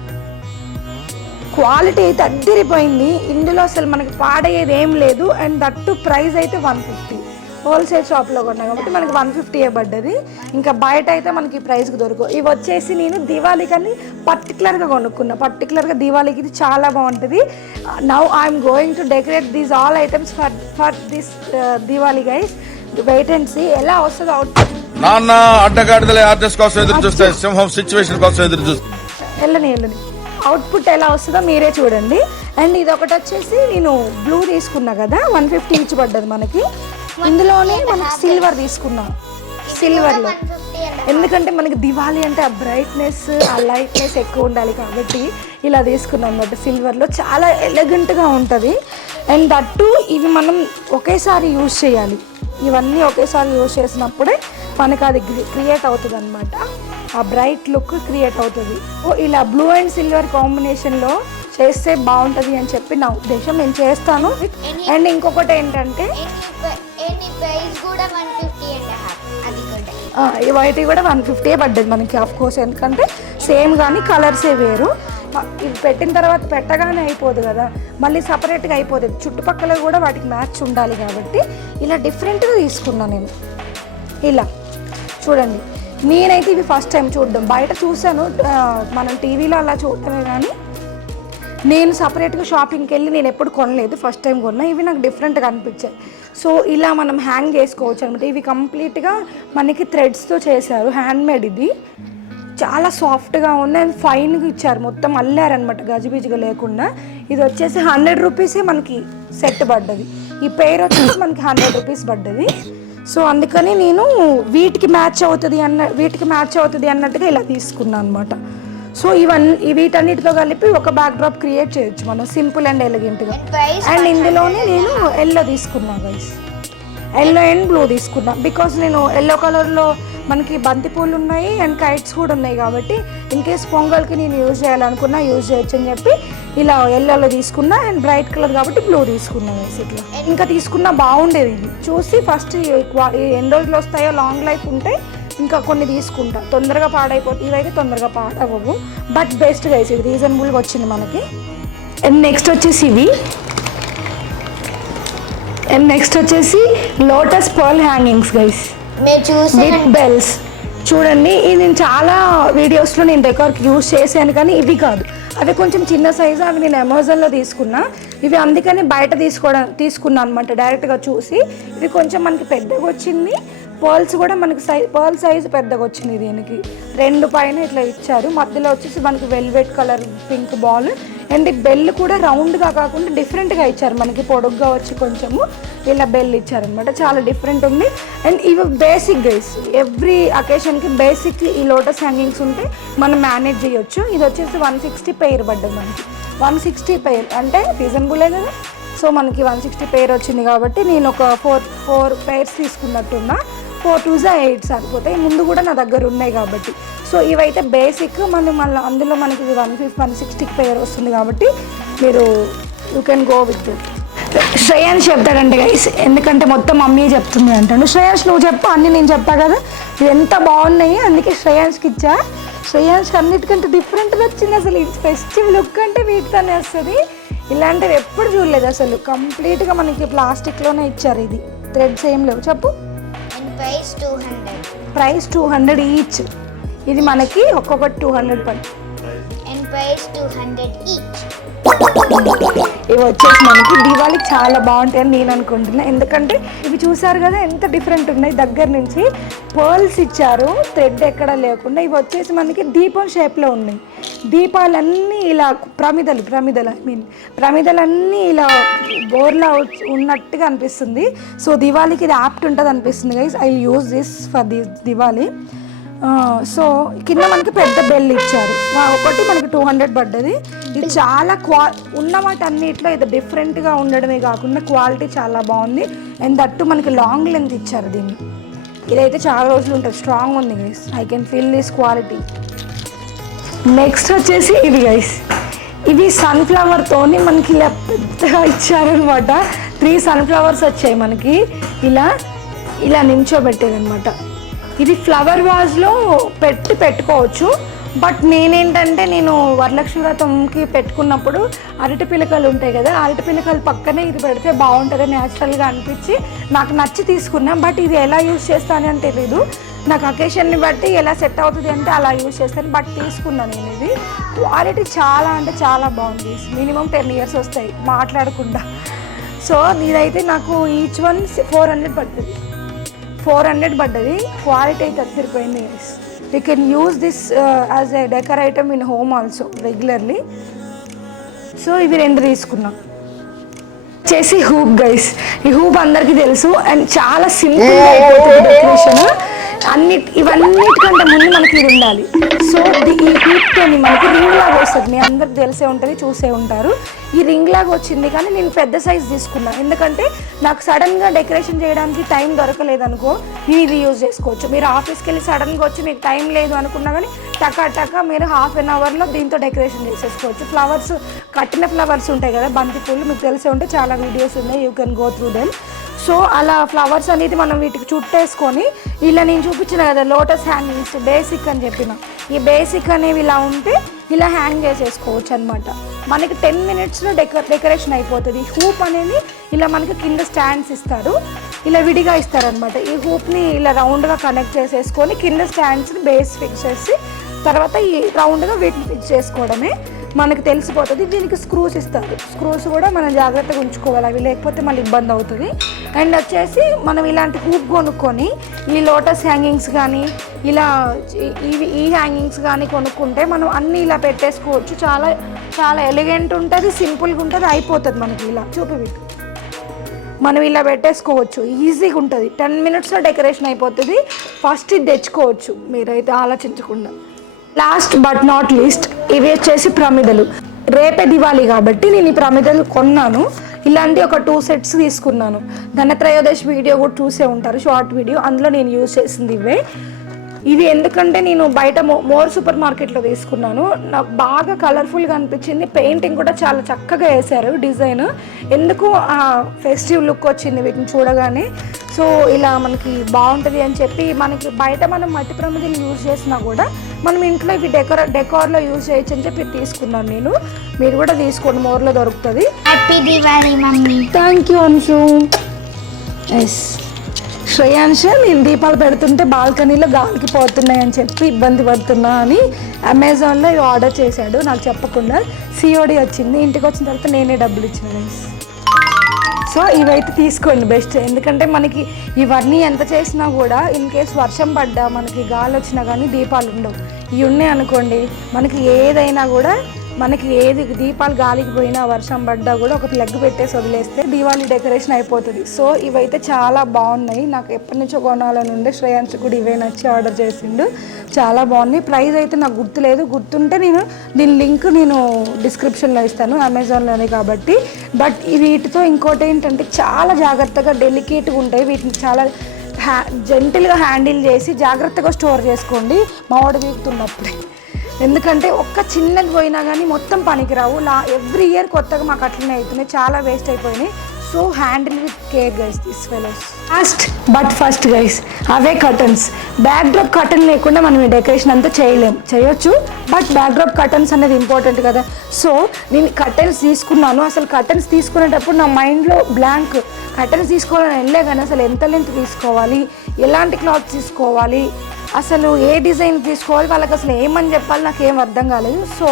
క్వాలిటీ అయితే అద్దరిపోయింది. ఇందులో అసలు మనకి పాడయ్యేది ఏం లేదు. అండ్ దట్టు ప్రైస్ అయితే 150. హోల్సేల్ షాప్లో కొన్నా కాబట్టి మనకి 150 పడ్డది. ఇంకా బయట అయితే మనకి ఈ ప్రైస్కి దొరకవు. ఇవి వచ్చేసి నేను దివాళీకి పర్టికులర్గా కొనుక్కున్నా. పర్టికులర్గా దివాళీకి ఇది చాలా బాగుంటుంది. Now I'm going to decorate these all items for this Diwali guys. Wait and see ఎలా వస్తుందో అవుట్పుట్. నాన్న అడ్డగాడిదలే ఆర్డర్స్ కోసం ఎదురు చూస్తాయి, సింహం సిచ్యువేషన్ కోసం ఎదురు చూస్తాయి. వెళ్ళని అవుట్పుట్ ఎలా వస్తుందో మీరే చూడండి. అండ్ ఇది ఒకటి వచ్చేసి నేను బ్లూ తీసుకున్నా కదా, 150 ఇచ్చి పడ్డది మనకి. ఇందులోనే మనకి సిల్వర్ తీసుకున్నా, సిల్వర్లో. ఎందుకంటే మనకి దివాళీ అంటే ఆ బ్రైట్నెస్, ఆ లైట్నెస్ ఎక్కువ ఉండాలి కాబట్టి ఇలా తీసుకున్నాం అన్నమాట. సిల్వర్లో చాలా ఎలిగెంట్గా ఉంటుంది. అండ్ దట్టు ఇవి మనం ఒకేసారి యూజ్ చేయాలి. ఇవన్నీ ఒకేసారి యూజ్ చేసినప్పుడే మనకు అది క్రియేట్ అవుతుంది అనమాట, ఆ బ్రైట్ లుక్ క్రియేట్ అవుతుంది. ఇలా బ్లూ అండ్ సిల్వర్ కాంబినేషన్లో చేస్తే బాగుంటుంది అని చెప్పి నా ఉద్దేశం. నేను చేస్తాను. అండ్ ఇంకొకటి ఏంటంటే ఇవైతే కూడా 150 పడ్డది మనకి. ఆఫ్ కోర్స్ ఎందుకంటే సేమ్ కానీ కలర్సే వేరు. ఇవి పెట్టిన తర్వాత పెట్టగానే అయిపోదు కదా, మళ్ళీ సపరేట్గా అయిపోతుంది. చుట్టుపక్కల కూడా వాటికి మ్యాచ్ ఉండాలి కాబట్టి ఇలా డిఫరెంట్గా తీసుకున్నాను నేను. ఇలా చూడండి, నేనైతే ఇవి ఫస్ట్ టైం చూడడం. బయట చూసాను, మనం టీవీలో అలా చూడటమే, కానీ నేను సపరేట్గా షాపింగ్కి వెళ్ళి నేను ఎప్పుడు కొనలేదు, ఫస్ట్ టైం కొన్నా. ఇవి నాకు డిఫరెంట్గా అనిపించాయి. సో ఇలా మనం హ్యాంగ్ చేసుకోవచ్చు అనమాట. ఇవి కంప్లీట్గా మనకి థ్రెడ్స్తో చేశారు, హ్యాండ్మేడ్. ఇది చాలా సాఫ్ట్గా ఉంది అండ్ ఫైన్గా ఇచ్చారు, మొత్తం అల్లారనమాట గజిబిజిగా లేకుండా. ఇది వచ్చేసి 100 రూపీసే మనకి సెట్ పడ్డది. ఈ పేరు వచ్చేసి మనకి 100 రూపీస్ పడ్డది. సో అందుకని నేను వీటికి మ్యాచ్ అవుతుంది అన్నట్టుగా ఇలా తీసుకున్నాను అనమాట. సో వీటన్నిటితో కలిపి ఒక బ్యాక్ డ్రాప్ క్రియేట్ చేయొచ్చు మనం, సింపుల్ అండ్ ఎలిగెంట్గా. అండ్ ఇందులోనే నేను ఎల్లో తీసుకున్నాను గైస్, ఎల్లో అండ్ బ్లూ తీసుకున్నా. బికాస్ నేను ఎల్లో కలర్లో మనకి బంతిపూలు ఉన్నాయి అండ్ కైట్స్ కూడా ఉన్నాయి కాబట్టి ఇన్ కేస్ పొంగల్కి నేను యూజ్ చేయాలనుకున్నా యూజ్ చేయొచ్చు అని చెప్పి ఇలా ఎల్లోలో తీసుకున్నా. అండ్ బ్రైట్ కలర్ కాబట్టి బ్లూ తీసుకున్నా గైస్. ఇట్లా ఇంకా తీసుకున్నా బాగుండేది. ఇది చూసి ఫస్ట్ ఎన్ని రోజులు వస్తాయో, లాంగ్ లైఫ్ ఉంటే ఇంకా కొన్ని తీసుకుంటా. తొందరగా పాడైపోతుంది, ఇవైతే తొందరగా పాడవవు, బట్ బెస్ట్ గైస్. ఇది రీజనబుల్గా వచ్చింది మనకి. అండ్ నెక్స్ట్ వచ్చేసి ఇవి. అండ్ నెక్స్ట్ వచ్చేసి lotus pearl hangings guys with bells. చూడండి, ఇది నేను చాలా వీడియోస్లో నేను డెకార్కి యూజ్ చేశాను, కానీ ఇవి కాదు, అవి కొంచెం చిన్న సైజు. అవి నేను అమెజాన్లో తీసుకున్నా. ఇవి అందుకని బయట తీసుకున్నాను అనమాట డైరెక్ట్గా చూసి. ఇవి కొంచెం మనకి పెద్దగా వచ్చింది. పర్ల్స్ కూడా మనకి పర్ల్ సైజు పెద్దగా వచ్చింది. దీనికి 2 పైన ఇట్లా ఇచ్చారు. మధ్యలో వచ్చేసి మనకి velvet colour pink ball. And bell కూడా రౌండ్గా కాకుండా డిఫరెంట్గా ఇచ్చారు. మనకి పొడుగ్గా వచ్చి కొంచెము ఇలా బెల్ ఇచ్చారనమాట. చాలా డిఫరెంట్ ఉంది. అండ్ ఇవి బేసిక్ గైస్, ఎవ్రీ అకేషన్కి బేసిక్ ఈ లోటస్ హ్యాంగింగ్స్ ఉంటే మనం మేనేజ్ చేయొచ్చు. ఇది వచ్చేసి 160 పెయిర్ పడ్డది మనకి. 160 పెయిర్ అంటే రీజనబులే కదా. సో మనకి 160 పెయిర్ వచ్చింది కాబట్టి నేను ఒక 4 పెయిర్స్ తీసుకున్నట్టున్నా. 4 2s 8 సరిపోతాయి. ముందు కూడా నా దగ్గర ఉన్నాయి కాబట్టి. సో ఇవైతే బేసిక్. మళ్ళీ అందులో మనకి 160 పెయిర్ వస్తుంది కాబట్టి మీరు you can go with it. Shreyans చెప్తాడంటే గైస్, ఎందుకంటే మొత్తం మమ్మీ చెప్తుంది అంటాడు. శ్రేయాన్స్ నువ్వు చెప్పు, అన్నీ నేను చెప్పా కదా. ఇవి ఎంత బాగున్నాయి, అందుకే శ్రేయాన్స్కి ఇచ్చా. శ్రేయాన్స్కి అన్నిటికంటే డిఫరెంట్గా వచ్చింది. అసలు ఈ ఫెస్టివ్ లుక్ అంటే వీటితోనే వస్తుంది. ఇలాంటివి ఎప్పుడు చూడలేదు అసలు. కంప్లీట్గా మనకి ప్లాస్టిక్లోనే ఇచ్చారు. ఇది థ్రెడ్స్ ఏం లేవు. చెప్పు. Price 200 each. ఇది మనకి ఒక్కొక్కటి 200 పడుతుంది. ఇవి వచ్చేసి మనకి దీవాళికి చాలా బాగుంటాయి అని నేను అనుకుంటున్నా. ఎందుకంటే ఇవి చూసారు కదా ఎంత డిఫరెంట్ ఉన్నాయి. దగ్గర నుంచి పర్ల్స్ ఇచ్చారు, థ్రెడ్ ఎక్కడ లేకుండా. ఇవి వచ్చేసి మనకి దీపం షేప్లో ఉన్నాయి. దీపాలన్నీ ఇలా ప్రమిదలన్నీ ఇలా బోర్లా ఉన్నట్టుగా అనిపిస్తుంది. సో దివాళీకి ఇది యాప్ట్ ఉంటుంది అనిపిస్తుంది guys. I use this for Diwali. So కింద మనకి పెద్ద బెల్ ఇచ్చారు. ఒకటి మనకి 200 పడ్డది. ఇది చాలా ఉన్న వాటి అన్నిట్లో ఇది డిఫరెంట్గా ఉండడమే కాకుండా క్వాలిటీ చాలా బాగుంది. అండ్ దట్టు మనకి లాంగ్ లెంత్ ఇచ్చారు దీన్ని. ఇదైతే చాలా రోజులు ఉంటుంది, స్ట్రాంగ్ ఉంది guys. I can feel this quality. Next వచ్చేసి ఇవి గైస్, ఇవి సన్ఫ్లవర్తోని మనకి ఇలా పెద్దగా ఇచ్చారనమాట. 3 సన్ఫ్లవర్స్ వచ్చాయి మనకి. ఇలా నించోబెట్టేదనమాట. ఇది ఫ్లవర్ వాజ్లో పెట్టుకోవచ్చు. బట్ నేను వరలక్ష్మి వ్రతంకి పెట్టుకున్నప్పుడు అరటి పిలకలు ఉంటాయి కదా, అరటి పిలకలు పక్కనే ఇది పెడితే బాగుంటుంది న్యాచురల్గా అనిపించి నాకు నచ్చి తీసుకున్నాం. బట్ ఇది ఎలా యూజ్ చేస్తానని తెలీదు. నాకు అకేషన్ని బట్టి ఎలా సెట్ అవుతుంది అంటే అలా యూజ్ చేస్తాను. బట్ తీసుకున్నాను నేను. ఇది క్వాలిటీ చాలా అంటే చాలా బాగుంది. మినిమం 10 years వస్తాయి మాట్లాడకుండా. సో ఇదైతే నాకు ఈచ్ వన్ 400 పడుతుంది. 400 పడ్డది. క్వాలిటీ అయితే అదిరిపోయింది guys. You can use this as a decor item in home also regularly. So ఇవి 2 తీసుకున్నాం. చేసి హూప్ గైస్, ఈ హూప్ అందరికీ తెలుసు అండ్ చాలా సింపుల్ అయిపోతుంది డెకరేషన్. ఇవన్నిటికంటే ముందు మనకి ఇది ఉండాలి. సో ఈ హూప్తో మనకి రింగ్ లాగా వస్తుంది. మీ అందరికి తెలిసే ఉంటుంది, చూసే ఉంటారు. ఈ రింగ్ లాగా వచ్చింది, కానీ నేను పెద్ద సైజ్ తీసుకున్నాను. ఎందుకంటే నాకు సడన్గా డెకరేషన్ చేయడానికి టైం దొరకలేదనుకో, నేను ఇది యూజ్ చేసుకోవచ్చు. మీరు ఆఫీస్కి వెళ్ళి సడన్గా వచ్చి మీకు టైం లేదు అనుకున్నా కానీ టకా మీరు ½ an hourలో దీంతో డెకరేషన్ చేసేసుకోవచ్చు. ఫ్లవర్స్, కట్టిన ఫ్లవర్స్ ఉంటాయి కదా, బంతి పూలు, మీకు తెలిసే ఉంటే చాలా వీడియోస్ ఉన్నాయి. You can go through them. So అలా ఫ్లవర్స్ అనేది మనం వీటికి చుట్టేసుకొని ఇలా నేను చూపించిన కదా లోటస్ హ్యాంగింగ్స్ బేసిక్ అని చెప్పిన, ఈ బేసిక్ అనేవి ఇలా ఉంటే ఇలా హ్యాంగ్ చేసేసుకోవచ్చు అనమాట. మనకి 10 minutesలో డెకరేషన్ అయిపోతుంది. హూప్ అనేది ఇలా మనకి కింద స్టాండ్స్ ఇస్తారు, ఇలా విడిగా ఇస్తారనమాట. ఈ హూప్ని ఇలా రౌండ్గా కనెక్ట్ చేసేసుకొని కింద స్టాండ్స్ని బేస్ ఫిక్స్ చేసి తర్వాత ఈ రౌండ్గా వీటిని ఫిక్స్ చేసుకోవడమే. మనకు తెలిసిపోతుంది. దీనికి స్క్రూస్ ఇస్తారు. స్క్రూస్ కూడా మనం జాగ్రత్తగా ఉంచుకోవాలి, అవి లేకపోతే మళ్ళీ ఇబ్బంది అవుతుంది. అండ్ వచ్చేసి మనం ఇలాంటి హూప్ కొనుక్కొని ఈ లోటస్ హ్యాంగింగ్స్ కానీ ఇలా ఈ హ్యాంగింగ్స్ కానీ కొనుక్కుంటే మనం అన్నీ ఇలా పెట్టేసుకోవచ్చు. చాలా చాలా ఎలిగెంట్ ఉంటుంది, సింపుల్గా ఉంటుంది, అయిపోతుంది మనకి. ఇలా చూపివి మనం ఇలా పెట్టేసుకోవచ్చు, ఈజీగా ఉంటుంది. 10 minutesలో డెకరేషన్ అయిపోతుంది. ఫస్ట్ ఇది తెచ్చుకోవచ్చు మీరైతే ఆలోచించకుండా. లాస్ట్ బట్ నాట్ లీస్ట్ ఇవి వచ్చేసి ప్రమిదలు. రేపే దివాళీ కాబట్టి నేను ఈ ప్రమిదలు కొన్నాను. ఇలాంటి ఒక 2 sets తీసుకున్నాను. ధనత్రయోదశి వీడియో కూడా చూసే ఉంటారు, షార్ట్ వీడియో, అందులో నేను యూజ్ చేసింది ఇవే. ఇది ఎందుకంటే నేను బయట మోర్ సూపర్ మార్కెట్లో తీసుకున్నాను. నాకు బాగా కలర్ఫుల్గా అనిపించింది. పెయింటింగ్ కూడా చాలా చక్కగా వేశారు డిజైన్. ఎందుకు ఫెస్టివ్ లుక్ వచ్చింది వీటిని చూడగానే. సో ఇలా మనకి బాగుంటుంది అని చెప్పి, మనకి బయట మనం మట్టి ప్రమిదలు యూజ్ చేసినా కూడా మనం ఇంట్లో ఇవి డెకార్లో యూజ్ చేయొచ్చు అని చెప్పి తీసుకున్నాను నేను. మీరు కూడా తీసుకోండి, మోర్లో దొరుకుతుంది. Happy Diwali mummy. Thank you Anshu. Yes Shreyansha నేను దీపాలు పెడుతుంటే బాల్కనీలో గాలికి పోతున్నాయి అని చెప్పి ఇబ్బంది పడుతున్నా అని అమెజాన్లో ఇవి ఆర్డర్ చేశాడు నాకు చెప్పకుండా. సిఓడి వచ్చింది, ఇంటికి వచ్చిన తర్వాత నేనే డబ్బులు ఇచ్చిన గైస్. సో ఇవైతే తీసుకోండి బెస్ట్, ఎందుకంటే మనకి ఇవన్నీ ఎంత చేసినా కూడా ఇన్ కేస్ వర్షం పడ్డా మనకి గాలి వచ్చినా కానీ దీపాలు ఉండవు. ఇవి ఉన్నాయి అనుకోండి మనకి ఏదైనా కూడా మనకి ఏది దీపాలు గాలికి పోయినా వర్షం పడ్డా కూడా ఒక ప్లగ్ పెట్టేసి వదిలేస్తే దీవాళీ డెకరేషన్ అయిపోతుంది. సో ఇవైతే చాలా బాగున్నాయి, నాకు ఎప్పటి నుంచో కొనాలని ఉండే. శ్రేయాంశ్ కూడా ఇవే నచ్చి ఆర్డర్ చేసిండు, చాలా బాగున్నాయి. ప్రైస్ అయితే నాకు గుర్తులేదు, గుర్తుంటే నేను దీని లింక్ నేను డిస్క్రిప్షన్లో ఇస్తాను, అమెజాన్లోనే కాబట్టి. బట్ వీటితో ఇంకోటి ఏంటంటే చాలా జాగ్రత్తగా డెలికేట్గా ఉంటాయి, వీటిని చాలా జెంటిల్గా హ్యాండిల్ చేసి జాగ్రత్తగా స్టోర్ చేసుకోండి మామిడి వీగుతున్నప్పుడే. ఎందుకంటే ఒక్క చిన్నది పోయినా కానీ మొత్తం పనికిరావు. ఎవ్రీ ఇయర్ కొత్తగా మాకు అట్లనే అవుతున్నాయి, చాలా వేస్ట్ అయిపోయినాయి. So handle with care guys this fellows. First guys away curtains. Back drop curtain లేకుండా మనం ఈ డెకరేషన్ అంతా చేయొచ్చు, బట్ బ్యాక్ డ్రాప్ కర్టన్స్ అనేది ఇంపార్టెంట్ కదా. సో నేను కర్టన్స్ తీసుకున్నాను, అసలు కర్టన్స్ తీసుకునేటప్పుడు నా మైండ్లో బ్లాంక్. కర్టన్స్ తీసుకోవాలని వెళ్ళే కానీ అసలు ఎంత లెంత్ తీసుకోవాలి, ఎలాంటి క్లాత్ తీసుకోవాలి, అసలు ఏ డిజైన్ తీసుకోవాలి, వాళ్ళకి అసలు ఏమని చెప్పాలి నాకు ఏం అర్థం కాలేదు. సో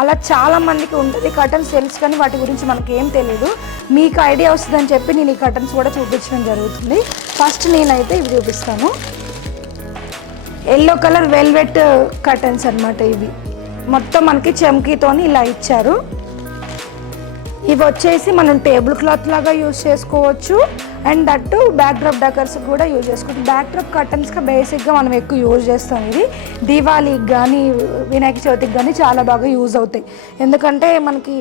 అలా చాలామందికి ఉంటుంది, కర్టన్స్ తెలుసు కానీ వాటి గురించి మనకి ఏం తెలియదు. మీకు ఐడియా వస్తుందని చెప్పి నేను ఈ కర్టన్స్ కూడా చూపించడం జరుగుతుంది. ఫస్ట్ నేనైతే ఇవి చూపిస్తాను. ఎల్లో కలర్ వెల్వెట్ కర్టన్స్ అనమాట. ఇవి మొత్తం మనకి చమ్కీతోని ఇలా ఇచ్చారు. ఇవి వచ్చేసి మనం టేబుల్ క్లాత్ లాగా యూజ్ చేసుకోవచ్చు, and that back drop decors కూడా యూజ్ చేసుకోవచ్చు. బ్యాక్ డ్రాప్ కర్టన్స్గా బేసిక్గా మనం ఎక్కువ యూజ్ చేస్తాం. ఇది దీవాళీకి కానీ వినాయక చవితికి కానీ చాలా బాగా యూజ్ అవుతాయి, ఎందుకంటే మనకి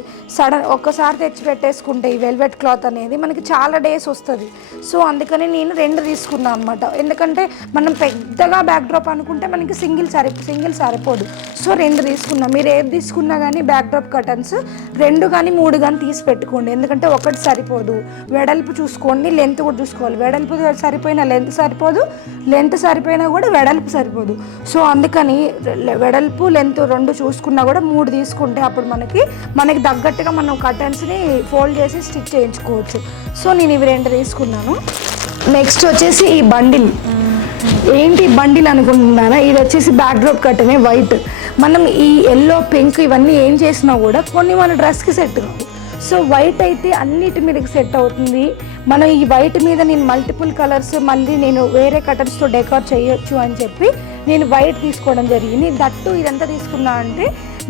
ఒక్కసారి తెచ్చి పెట్టేసుకుంటే ఈ వెల్వెట్ క్లాత్ అనేది మనకి చాలా డేస్ వస్తుంది. సో అందుకని నేను 2 తీసుకున్నాను అనమాట, ఎందుకంటే మనం పెద్దగా బ్యాక్ డ్రాప్ అనుకుంటే మనకి సింగిల్ సరిపోదు. సో 2 తీసుకున్నాం. మీరు ఏది తీసుకున్నా కానీ బ్యాక్ డ్రాప్ కర్టన్స్ 2 కానీ 3 కానీ తీసి పెట్టుకోండి, ఎందుకంటే ఒకటి సరిపోదు. వెడల్పు చూసుకోండి, లెంత్ కూడా చూసుకోవాలి. వెడల్పు సరిపోయినా లెంత్ సరిపోదు, లెంత్ సరిపోయినా కూడా వెడల్పు సరిపోదు. సో అందుకని వెడల్పు లెంత్ 2 చూసుకున్నా కూడా 3 తీసుకుంటే అప్పుడు మనకి తగ్గట్టుగా మనం కర్టన్స్ని ఫోల్డ్ చేసి స్టిచ్ చేయించుకోవచ్చు. సో నేను ఇవి 2 తీసుకున్నాను. నెక్స్ట్ వచ్చేసి ఈ బండిల్. ఏంటి బండిల్ అనుకుంటున్నారా, ఇది వచ్చేసి బ్యాక్ డ్రాప్ కర్టనే వైట్. మనం ఈ ఎల్లో పింక్ ఇవన్నీ ఏం చేసినా కూడా కొన్ని మన డ్రెస్కి సెట్ కావు. సో వైట్ అయితే అన్నిటి మీదకి సెట్ అవుతుంది. మనం ఈ వైట్ మీద నేను మల్టిపుల్ కలర్స్ మళ్ళీ నేను వేరే కటర్స్తో డెకార్ చేయొచ్చు అని చెప్పి నేను వైట్ తీసుకోవడం జరిగింది. దట్టు ఇదంతా తీసుకున్నా అంటే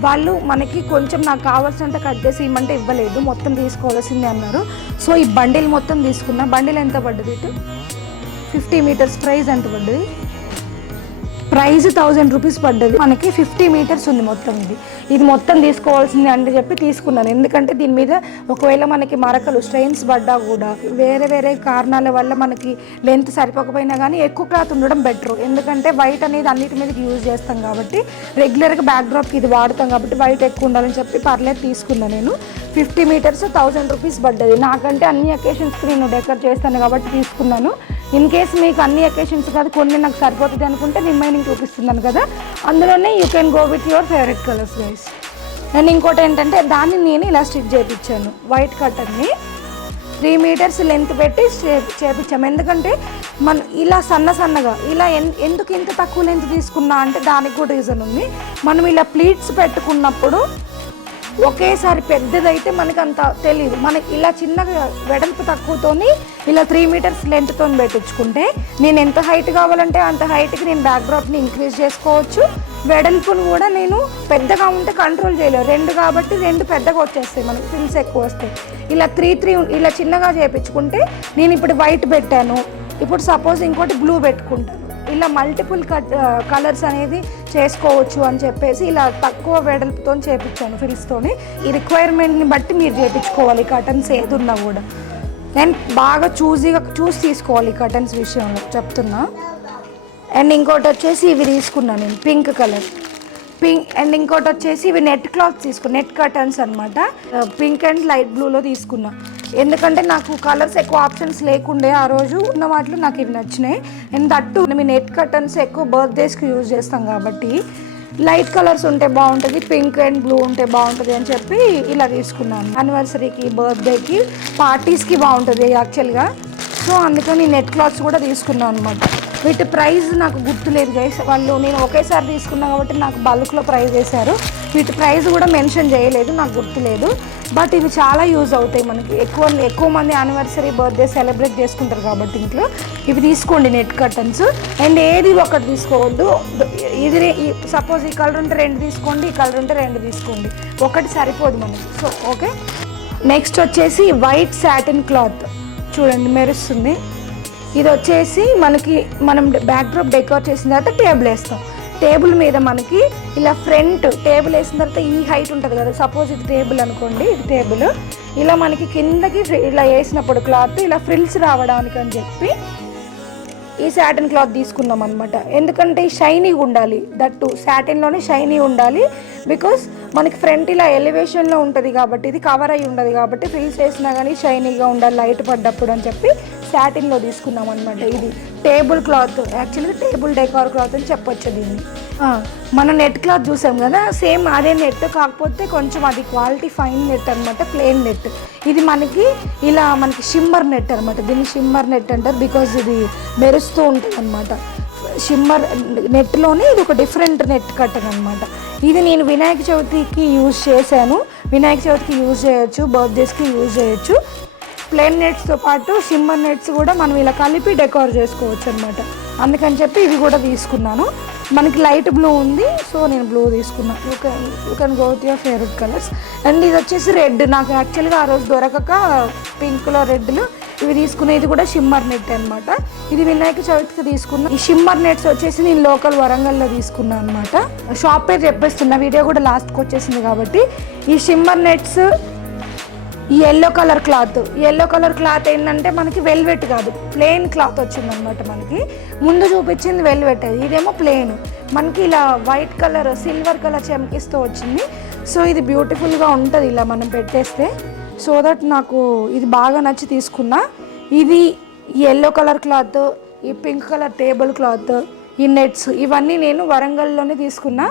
వాళ్ళు మనకి కొంచెం నాకు కావాల్సినంత కట్ చేసి ఇవ్వమంటే ఇవ్వలేదు, మొత్తం తీసుకోవాల్సిందే అన్నారు. సో ఈ బండిల్ మొత్తం తీసుకున్నా. బండిల్ ఎంత పడ్డది? ఇటు 50 మీటర్స్. ప్రైస్ ఎంత పడ్డది? ప్రైస్ 1000 రూపీస్ పడ్డది. మనకి 50 మీటర్స్ ఉంది మొత్తం. ఇది మొత్తం తీసుకోవాల్సింది అంటే చెప్పి తీసుకున్నాను, ఎందుకంటే దీని మీద ఒకవేళ మనకి మరకలు స్ట్రెయిన్స్ పడ్డా కూడా వేరే కారణాల వల్ల మనకి లెంత్ సరిపోకపోయినా కానీ ఎక్కువ క్లాత్ ఉండడం బెటర్, ఎందుకంటే వైట్ అనేది అన్నిటి మీదకి యూజ్ చేస్తాం కాబట్టి రెగ్యులర్గా బ్యాక్ డ్రాప్కి ఇది వాడతాం కాబట్టి వైట్ ఎక్కువ ఉండాలని చెప్పి పర్లేదు తీసుకున్నాను. నేను 50 మీటర్స్ 1000 రూపీస్ పడ్డది. నాకంటే అన్ని అకేషన్స్కి నేను డెకర్ చేస్తాను కాబట్టి తీసుకున్నాను. ఇన్ కేస్ మీకు అన్ని అకేషన్స్ కాదు కొన్ని నాకు సరిపోతుంది అనుకుంటే రిమైనింగ్ చూపిస్తున్నాను కదా, అందులోనే you can go with your favourite colours guys. And ఇంకోటి ఏంటంటే దాన్ని నేను ఇలా స్టిచ్ చేయించాను. వైట్ కటన్ని 3 మీటర్స్ లెంత్ పెట్టి చేయించాము, ఎందుకంటే మనం ఇలా సన్నగా ఇలా ఎందుకు ఇంత తక్కువ లెంత్ తీసుకున్నా అంటే దానికి కూడా రీజన్ ఉంది. మనం ఇలా ప్లీట్స్ పెట్టుకున్నప్పుడు ఒకేసారి పెద్దదైతే మనకు అంత తెలియదు, మనకి ఇలా చిన్నగా వెడల్పు తక్కువతోని ఇలా 3 మీటర్స్ లెంత్తో పెట్టించుకుంటే నేను ఎంత హైట్ కావాలంటే అంత హైట్కి నేను బ్యాక్ డ్రాప్ని ఇంక్రీజ్ చేసుకోవచ్చు. వెడల్పును కూడా నేను పెద్దగా ఉంటే కంట్రోల్ చేయలేవు, 2 కాబట్టి 2 పెద్దగా వచ్చేస్తాయి, మనకు ఫిల్స్ ఎక్కువ వస్తాయి. ఇలా 3 ఇలా చిన్నగా చేయించుకుంటే నేను ఇప్పుడు వైట్ పెట్టాను, ఇప్పుడు సపోజ్ ఇంకోటి బ్లూ పెట్టుకుంటాను, ఇలా మల్టిపుల్ కలర్స్ అనేది చేసుకోవచ్చు అని చెప్పేసి ఇలా తక్కువ వెడల్పుతో చేయించాను ఫిల్స్తోని. ఈ రిక్వైర్మెంట్ని బట్టి మీరు చేయించుకోవాలి కటన్స్ ఏది ఉన్నా కూడా. అండ్ బాగా చూసి తీసుకోవాలి కటన్స్ విషయంలో చెప్తున్నా. అండ్ ఇంకోటి వచ్చేసి ఇవి తీసుకున్నాను నేను పింక్ కలర్. అండ్ ఇంకోటి వచ్చేసి ఇవి నెట్ క్లాత్ నెట్ కటన్స్ అనమాట. పింక్ అండ్ లైట్ బ్లూలో తీసుకున్నా, ఎందుకంటే నాకు కలర్స్ ఎక్కువ ఆప్షన్స్ లేకుండే ఆ రోజు ఉన్న వాటిలో నాకు ఇవి నచ్చినాయి. అండ్ దట్టు మేము నెట్ కటన్స్ ఎక్కువ బర్త్డేస్కి యూజ్ చేస్తాం కాబట్టి లైట్ కలర్స్ ఉంటే బాగుంటుంది, పింక్ అండ్ బ్లూ ఉంటే బాగుంటుంది అని చెప్పి ఇలా తీసుకున్నాను. యానివర్సరీకి బర్త్డేకి పార్టీస్కి బాగుంటుంది యాక్చువల్గా. సో అందుకని నెట్ క్లాత్స్ కూడా తీసుకున్నాను అనమాట. వీటి ప్రైస్ నాకు గుర్తులేదు గైస్, వాళ్ళు నేను ఒకేసారి తీసుకున్నా కాబట్టి నాకు బల్క్లో ప్రైస్ వేశారు. వీటి ప్రైస్ కూడా మెన్షన్ చేయలేదు, నాకు గుర్తులేదు. బట్ ఇవి చాలా యూజ్ అవుతాయి మనకి, ఎక్కువ మంది యానివర్సరీ బర్త్డే సెలబ్రేట్ చేసుకుంటారు కాబట్టి ఇంట్లో ఇవి తీసుకోండి నెట్ కర్టన్స్. అండ్ ఏది ఒకటి తీసుకోవద్దు, ఇది సపోజ్ ఈ కలర్ ఉంటే 2 తీసుకోండి, ఈ కలర్ ఉంటే 2 తీసుకోండి, ఒకటి సరిపోదు మనకి. సో ఓకే, నెక్స్ట్ వచ్చేసి వైట్ సాటిన్ క్లాత్ చూడండి మెరుస్తుంది. ఇది వచ్చేసి మనం బ్యాక్డ్రాప్ డెకోర్ చేసిన తర్వాత టేబుల్ వేస్తాం. టేబుల్ మీద మనకి ఇలా ఫ్రంట్ టేబుల్ వేసిన తర్వాత ఈ హైట్ ఉంటుంది కదా, సపోజ్ ఇది టేబుల్ అనుకోండి, ఇది టేబుల్ ఇలా మనకి కిందకి ఇలా వేసినప్పుడు క్లాత్ ఇలా ఫ్రిల్స్ రావడానికి అని చెప్పి ఈ సాటిన్ క్లాత్ తీసుకున్నాం అనమాట. ఎందుకంటే షైనీగా ఉండాలి, దట్టు సాటిన్లోనే షైనీ ఉండాలి. బికాస్ మనకి ఫ్రంట్ ఇలా ఎలివేషన్లో ఉంటుంది కాబట్టి, ఇది కవర్ అయ్యి ఉండదు కాబట్టి ఫ్రిల్స్ వేసినా కానీ షైనీగా ఉండాలి లైట్ పడ్డప్పుడు అని చెప్పి సాటిన్లో తీసుకున్నాం అనమాట. ఇది టేబుల్ క్లాత్, యాక్చువల్గా టేబుల్ డెకార్ క్లాత్ అని చెప్పొచ్చు దీన్ని. మనం నెట్ క్లాత్ చూసాం కదా, సేమ్ అదే నెట్, కాకపోతే కొంచెం అది క్వాలిటీ ఫైన్ నెట్ అనమాట, ప్లెయిన్ నెట్. ఇది మనకి షిమ్మర్ నెట్ అనమాట, దీన్ని షిమ్మర్ నెట్ అంటారు. బికాజ్ ఇది మెరుస్తూ ఉంటుంది అనమాట. షిమ్మర్ నెట్లోనే ఇది ఒక డిఫరెంట్ నెట్ కట్టన్ అనమాట. ఇది నేను వినాయక చవితికి యూజ్ చేశాను, వినాయక చవితికి యూజ్ చేయొచ్చు, బర్త్డేస్కి యూజ్ చేయొచ్చు. ప్లెయిన్ నెట్స్తో పాటు షిమ్మర్ నెట్స్ కూడా మనం ఇలా కలిపి డెకోర్ చేసుకోవచ్చు అనమాట. అందుకని చెప్పి ఇవి కూడా తీసుకున్నాను. మనకి లైట్ బ్లూ ఉంది, సో నేను బ్లూ తీసుకున్నాను. You can go with your favourite colours. And ఇది వచ్చేసి రెడ్, నాకు యాక్చువల్గా ఆ రోజు దొరకక పింక్లో రెడ్లు ఇవి తీసుకునేది కూడా షిమ్మర్ నెట్ అనమాట. ఇది వినాయక చవితికి తీసుకున్నా. ఈ షిమ్మర్ నెట్స్ వచ్చేసి నేను లోకల్ వరంగల్లో తీసుకున్నాను అనమాట. షాప్ పేరు చెప్పేస్తున్నా, వీడియో కూడా లాస్ట్కి వచ్చేసింది కాబట్టి. ఈ షిమ్మర్ నెట్స్, ఈ ఎల్లో కలర్ క్లాత్ ఏంటంటే మనకి వెల్వెట్ కాదు, ప్లెయిన్ క్లాత్ వచ్చిందనమాట. మనకి ముందు చూపించింది వెల్వెట్, ఇదేమో ప్లెయిన్. మనకి ఇలా వైట్ కలర్ సిల్వర్ కలర్ చెమ్కిస్తూ వచ్చింది. సో ఇది బ్యూటిఫుల్గా ఉంటుంది ఇలా మనం పెట్టేస్తే. సో దట్ నాకు ఇది బాగా నచ్చి తీసుకున్నా. ఇది ఎల్లో కలర్ క్లాత్, ఈ పింక్ కలర్ టేబుల్ క్లాత్, ఈ నెట్స్ ఇవన్నీ నేను వరంగల్లోనే తీసుకున్నా.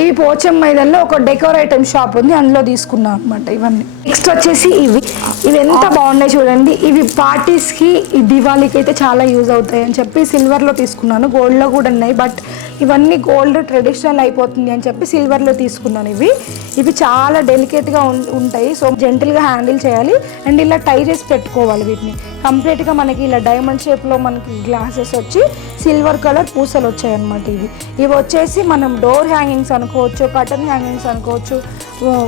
ఇవి పోచం మైదాన్లో ఒక డెకోర్ ఐటమ్ షాప్ ఉంది, అందులో తీసుకున్నా అనమాట ఇవన్నీ. నెక్స్ట్ వచ్చేసి ఇవి ఎంత బాగున్నాయి చూడండి. ఇవి పార్టీస్కి, ఈ దివాళీకి అయితే చాలా యూజ్ అవుతాయి అని చెప్పి సిల్వర్లో తీసుకున్నాను. గోల్డ్లో కూడా ఉన్నాయి, బట్ ఇవన్నీ గోల్డ్ ట్రెడిషనల్ అయిపోతుంది అని చెప్పి సిల్వర్లో తీసుకున్నాను. ఇవి చాలా డెలికేట్గా ఉంటాయి, సో జెంటిల్గా హ్యాండిల్ చేయాలి. అండ్ ఇలా టై చేసి పెట్టుకోవాలి వీటిని. కంప్లీట్గా మనకి ఇలా డైమండ్ షేప్లో మనకి గ్లాసెస్ వచ్చి సిల్వర్ కలర్ పూసలు వచ్చాయి అన్నమాట. ఇవి వచ్చేసి మనం డోర్ హ్యాంగింగ్స్ అనుకోవచ్చు, కర్టన్ హ్యాంగింగ్స్ అనుకోవచ్చు,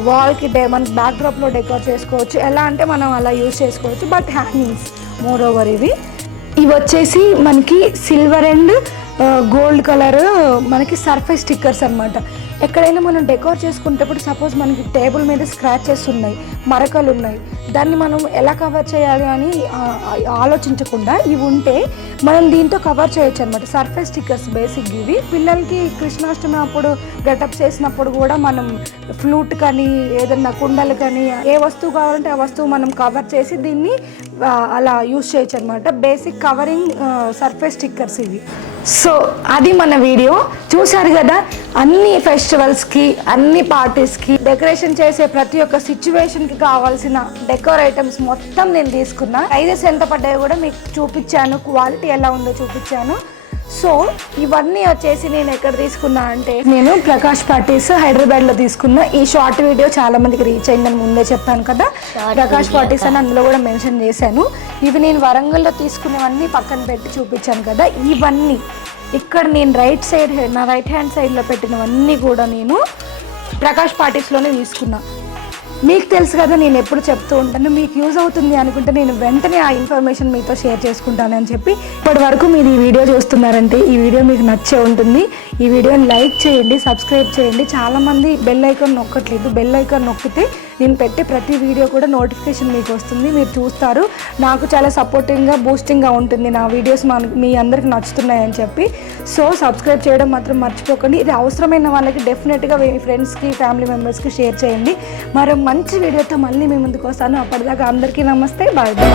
వాల్కి మనకి బ్యాక్డ్రాప్లో డెకోర్ చేసుకోవచ్చు. ఎలా అంటే మనం అలా యూజ్ చేసుకోవచ్చు, బట్ హ్యాంగింగ్స్ మోర్ ఓవర్. ఇవి వచ్చేసి మనకి సిల్వర్ అండ్ గోల్డ్ కలర్ మనకి సర్ఫేస్ స్టిక్కర్స్ అనమాట. ఎక్కడైనా మనం డెకోర్ చేసుకునేటప్పుడు సపోజ్ మనకి టేబుల్ మీద స్క్రాచెస్ ఉన్నాయి, మరకలు ఉన్నాయి, దాన్ని మనం ఎలా కవర్ చేయాలి అని ఆలోచించకుండా ఇవి ఉంటే మనం దీంతో కవర్ చేయొచ్చు అనమాట. సర్ఫేస్ స్టిక్కర్స్ బేసిక్ ఇవి. పిల్లలకి కృష్ణాష్టమి అప్పుడు గెటప్ చేసినప్పుడు కూడా మనం ఫ్లూట్ కానీ ఏదన్నా కుండలు కానీ ఏ వస్తువు కావాలంటే ఆ వస్తువు మనం కవర్ చేసి దీన్ని అలా యూజ్ చేయొచ్చు అనమాట. బేసిక్ కవరింగ్ సర్ఫేస్ స్టిక్కర్స్ ఇవి. సో అది మన వీడియో చూసారు కదా. అన్ని ఫెస్టివల్స్కి, అన్ని పార్టీస్కి డెకరేషన్ చేసే ప్రతి ఒక్క సిచ్యువేషన్కి కావాల్సిన డెకోర్ ఐటమ్స్ మొత్తం నేను తీసుకున్నా. ప్రైజెస్ ఎంత పడ్డాయో కూడా మీకు చూపించాను, క్వాలిటీ ఎలా ఉందో చూపించాను. సో ఇవన్నీ వచ్చేసి నేను ఎక్కడ తీసుకున్నా అంటే నేను ప్రకాష్ పార్టీస్ హైదరాబాద్లో తీసుకున్నా. ఈ షార్ట్ వీడియో చాలా మందికి రీచ్ అయిందని ముందే చెప్పాను కదా, ప్రకాష్ పార్టీస్ అని అందులో కూడా మెన్షన్ చేశాను. ఇవి నేను వరంగల్లో తీసుకునేవన్నీ పక్కన పెట్టి చూపించాను కదా. ఇవన్నీ ఇక్కడ నేను నా రైట్ హ్యాండ్ సైడ్లో పెట్టినవన్నీ కూడా నేను ప్రకాష్ పార్టీస్లోనే తీసుకున్నా. మీకు తెలుసు కదా, నేను ఎప్పుడు చెప్తూ ఉంటాను, మీకు యూజ్ అవుతుంది అనుకుంటే నేను వెంటనే ఆ ఇన్ఫర్మేషన్ మీతో షేర్ చేసుకుంటానని చెప్పి. ఇప్పటి వరకు మీరు ఈ వీడియో చూస్తున్నారంటే ఈ వీడియో మీకు నచ్చే ఉంటుంది. ఈ వీడియోని లైక్ చేయండి, సబ్స్క్రైబ్ చేయండి. చాలామంది బెల్ ఐకాన్ నొక్కట్లేదు. బెల్ ఐకాన్ నొక్కితే నేను పెట్టే ప్రతి వీడియో కూడా నోటిఫికేషన్ మీకు వస్తుంది, మీరు చూస్తారు. నాకు చాలా సపోర్టింగ్గా, బూస్టింగ్గా ఉంటుంది నా వీడియోస్ మీ అందరికి నచ్చుతున్నాయని చెప్పి. సో సబ్స్క్రైబ్ చేయడం మాత్రం మర్చిపోకండి. ఇది అవసరమైన వాళ్ళకి డెఫినెట్గా మీ ఫ్రెండ్స్కి, ఫ్యామిలీ మెంబర్స్కి షేర్ చేయండి. మరో మంచి వీడియోతో మళ్ళీ మీ ముందుకు వస్తాను. అప్పటిదాకా అందరికీ నమస్తే, బాయ్ బాయ్.